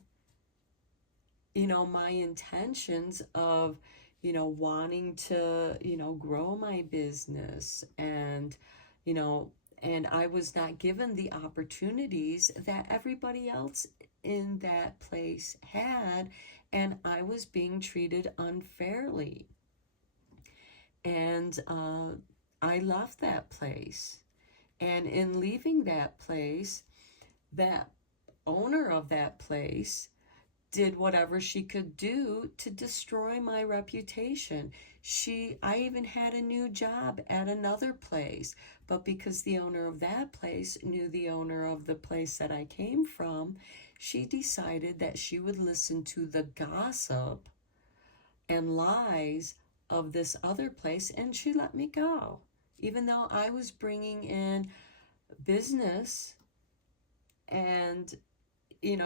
my intentions of, wanting to, grow my business, and, you know, and I was not given the opportunities that everybody else in that place had, and I was being treated unfairly. And I left that place. And in leaving that place, that owner of that place did whatever she could do to destroy my reputation. I even had a new job at another place, but because the owner of that place knew the owner of the place that I came from, she decided that she would listen to the gossip and lies of this other place, and she let me go. Even though I was bringing in business, and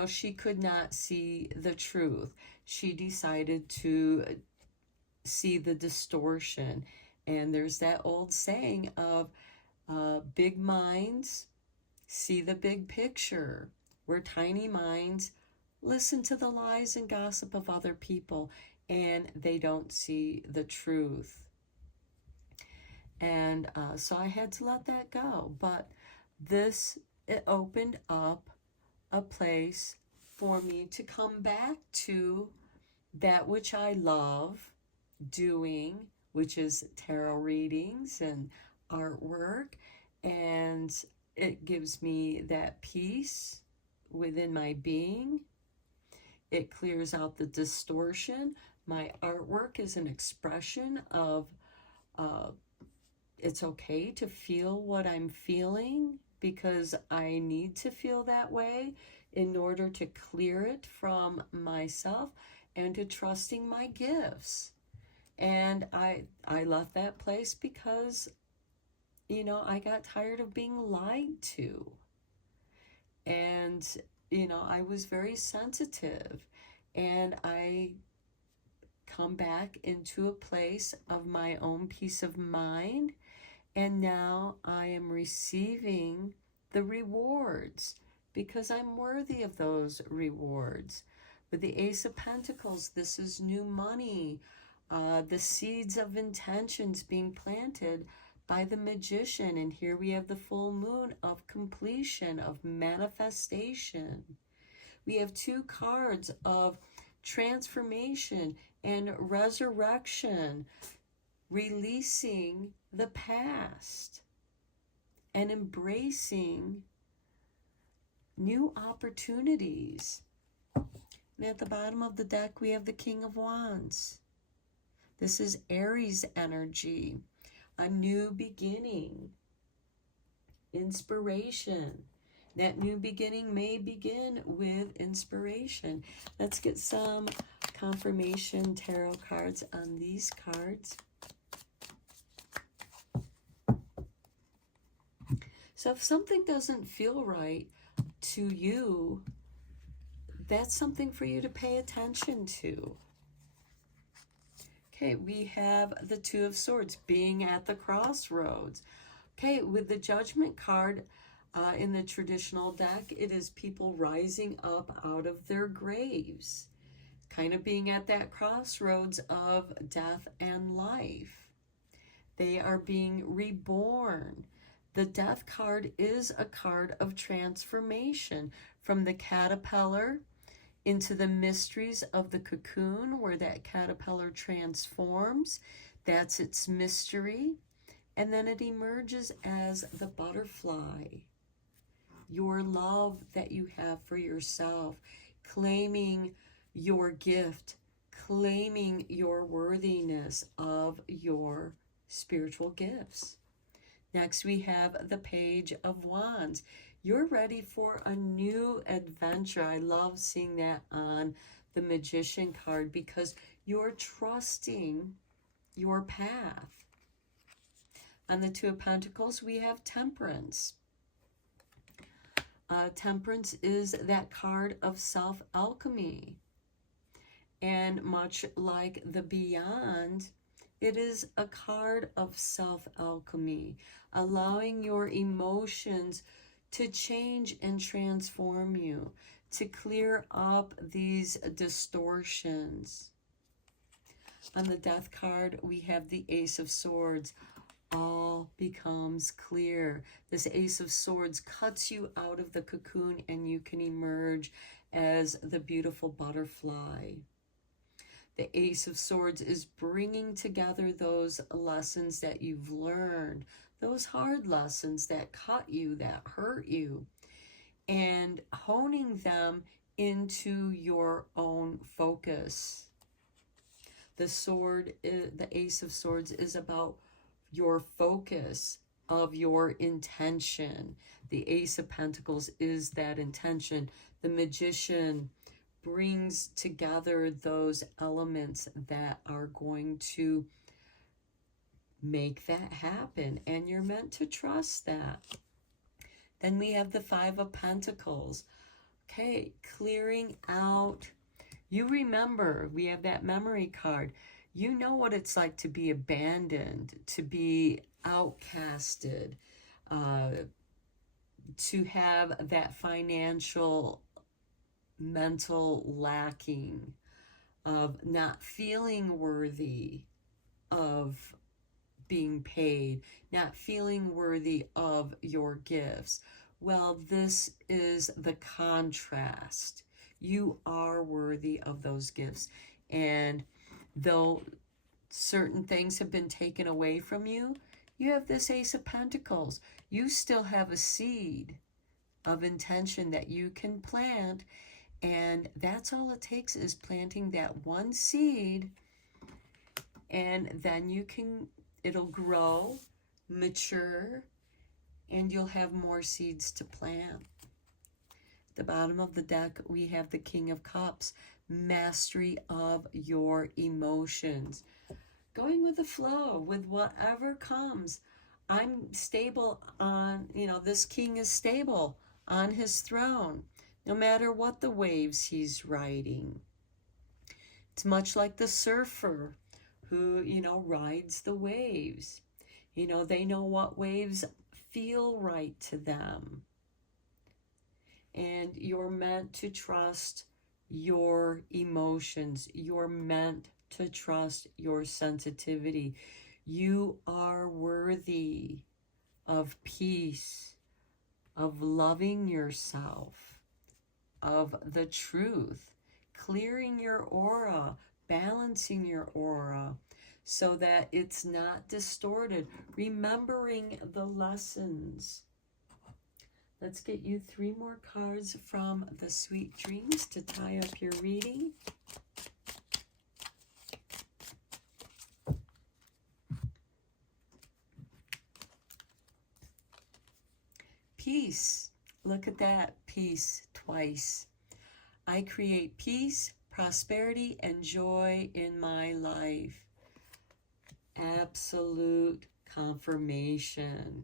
she could not see the truth. She decided to see the distortion. And there's that old saying of big minds see the big picture, where tiny minds listen to the lies and gossip of other people, and they don't see the truth. And so I had to let that go. But it opened up a place for me to come back to that which I love doing, which is tarot readings and artwork. And it gives me that peace within my being. It clears out the distortion. My artwork is an expression of it's okay to feel what I'm feeling, because I need to feel that way in order to clear it from myself and to trusting my gifts. And I left that place because, I got tired of being lied to. And, I was very sensitive. And I come back into a place of my own peace of mind. And now I am receiving the rewards because I'm worthy of those rewards. With the Ace of Pentacles, this is new money, the seeds of intentions being planted by the Magician. And here we have the full moon of completion, of manifestation. We have two cards of transformation and resurrection, releasing the past and embracing new opportunities. And at the bottom of the deck, we have the King of Wands. This is Aries energy, a new beginning, inspiration. That new beginning may begin with inspiration. Let's get some confirmation tarot cards on these cards. So if something doesn't feel right to you, that's something for you to pay attention to. Okay, we have the Two of Swords, being at the crossroads. Okay, with the Judgment card in the traditional deck, it is people rising up out of their graves, kind of being at that crossroads of death and life. They are being reborn. The Death card is a card of transformation from the caterpillar into the mysteries of the cocoon, where that caterpillar transforms. That's its mystery. And then it emerges as the butterfly. Your love that you have for yourself, claiming your gift, claiming your worthiness of your spiritual gifts. Next, we have the Page of Wands. You're ready for a new adventure. I love seeing that on the Magician card because you're trusting your path. On the Two of Pentacles, we have Temperance. Temperance is that card of self-alchemy. And much like the Beyond, it is a card of self-alchemy, allowing your emotions to change and transform you, to clear up these distortions. On the Death card, we have the Ace of Swords. All becomes clear. This Ace of Swords cuts you out of the cocoon and you can emerge as the beautiful butterfly. The Ace of Swords is bringing together those lessons that you've learned, those hard lessons that cut you, that hurt you, and honing them into your own focus. The Ace of Swords is about your focus of your intention. The Ace of Pentacles is that intention. The Magician brings together those elements that are going to make that happen, and you're meant to trust that. Then we have the Five of Pentacles. Okay, clearing out. You remember, we have that memory card. You know what it's like to be abandoned, to be outcasted, to have that financial, mental lacking, of not feeling worthy of being paid, not feeling worthy of your gifts. Well, this is the contrast. You are worthy of those gifts. And though certain things have been taken away from you, you have this Ace of Pentacles. You still have a seed of intention that you can plant. And that's all it takes, is planting that one seed. And then it'll grow, mature, and you'll have more seeds to plant. At the bottom of the deck, we have the King of Cups, mastery of your emotions. Going with the flow, with whatever comes. I'm stable on, this king is stable on his throne, no matter what the waves he's riding. It's much like the surfer who, rides the waves. They know what waves feel right to them. And you're meant to trust your emotions. You're meant to trust your sensitivity. You are worthy of peace, of loving yourself, of the truth, clearing your aura, balancing your aura so that it's not distorted, remembering the lessons. Let's get you 3 more cards from the Sweet Dreams to tie up your reading. Peace. Look at that, peace twice. I create peace, prosperity, and joy in my life. Absolute confirmation.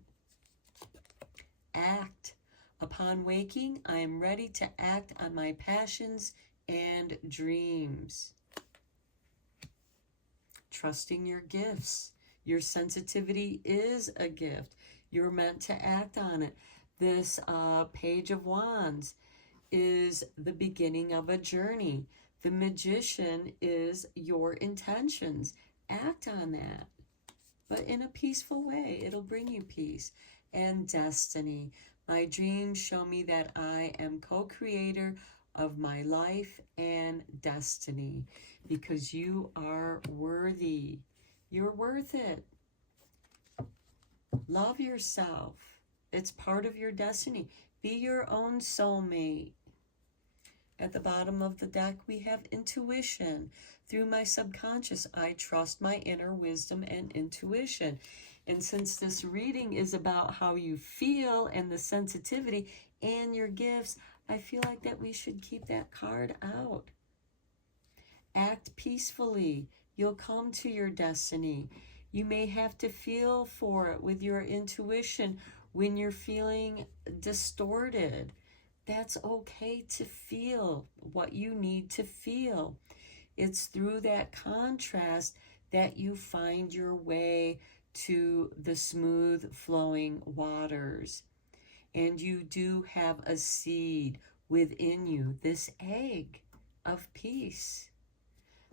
Act. Upon waking, I am ready to act on my passions and dreams. Trusting your gifts. Your sensitivity is a gift. You're meant to act on it. This Page of Wands is the beginning of a journey. The Magician is your intentions. Act on that, but in a peaceful way. It'll bring you peace. And Destiny. My dreams show me that I am co-creator of my life and destiny, because you are worthy. You're worth it. Love yourself. It's part of your destiny. Be your own soulmate. At the bottom of the deck, we have intuition. Through my subconscious, I trust my inner wisdom and intuition. And since this reading is about how you feel and the sensitivity and your gifts, I feel like that we should keep that card out. Act peacefully. You'll come to your destiny. You may have to feel for it with your intuition when you're feeling distorted. That's okay to feel what you need to feel. It's through that contrast that you find your way to the smooth flowing waters. And you do have a seed within you, this egg of peace.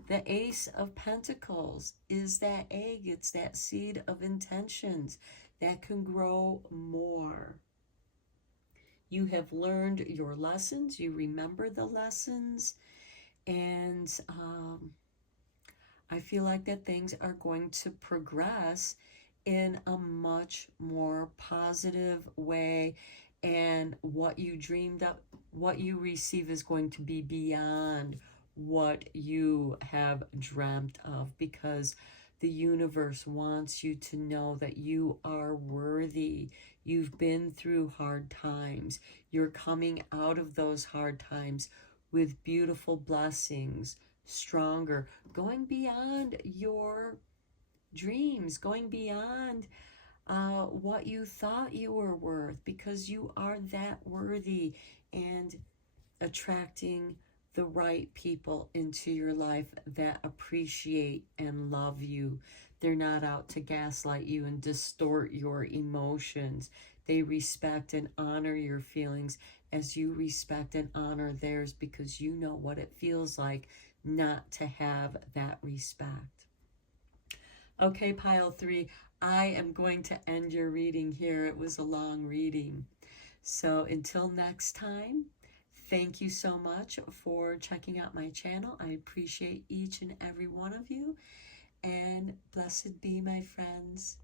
The Ace of Pentacles is that egg. It's that seed of intentions that can grow more. You have learned your lessons. You remember the lessons. And I feel like that things are going to progress in a much more positive way. And what you dreamed up, what you receive is going to be beyond what you have dreamt of, because the universe wants you to know that you are worthy. You've been through hard times. You're coming out of those hard times with beautiful blessings, stronger, going beyond your dreams, going beyond what you thought you were worth, because you are that worthy, and attracting the right people into your life that appreciate and love you. They're not out to gaslight you and distort your emotions. They respect and honor your feelings as you respect and honor theirs, because you know what it feels like not to have that respect. Okay, pile 3, I am going to end your reading here. It was a long reading. So until next time, thank you so much for checking out my channel. I appreciate each and every one of you. And blessed be, my friends.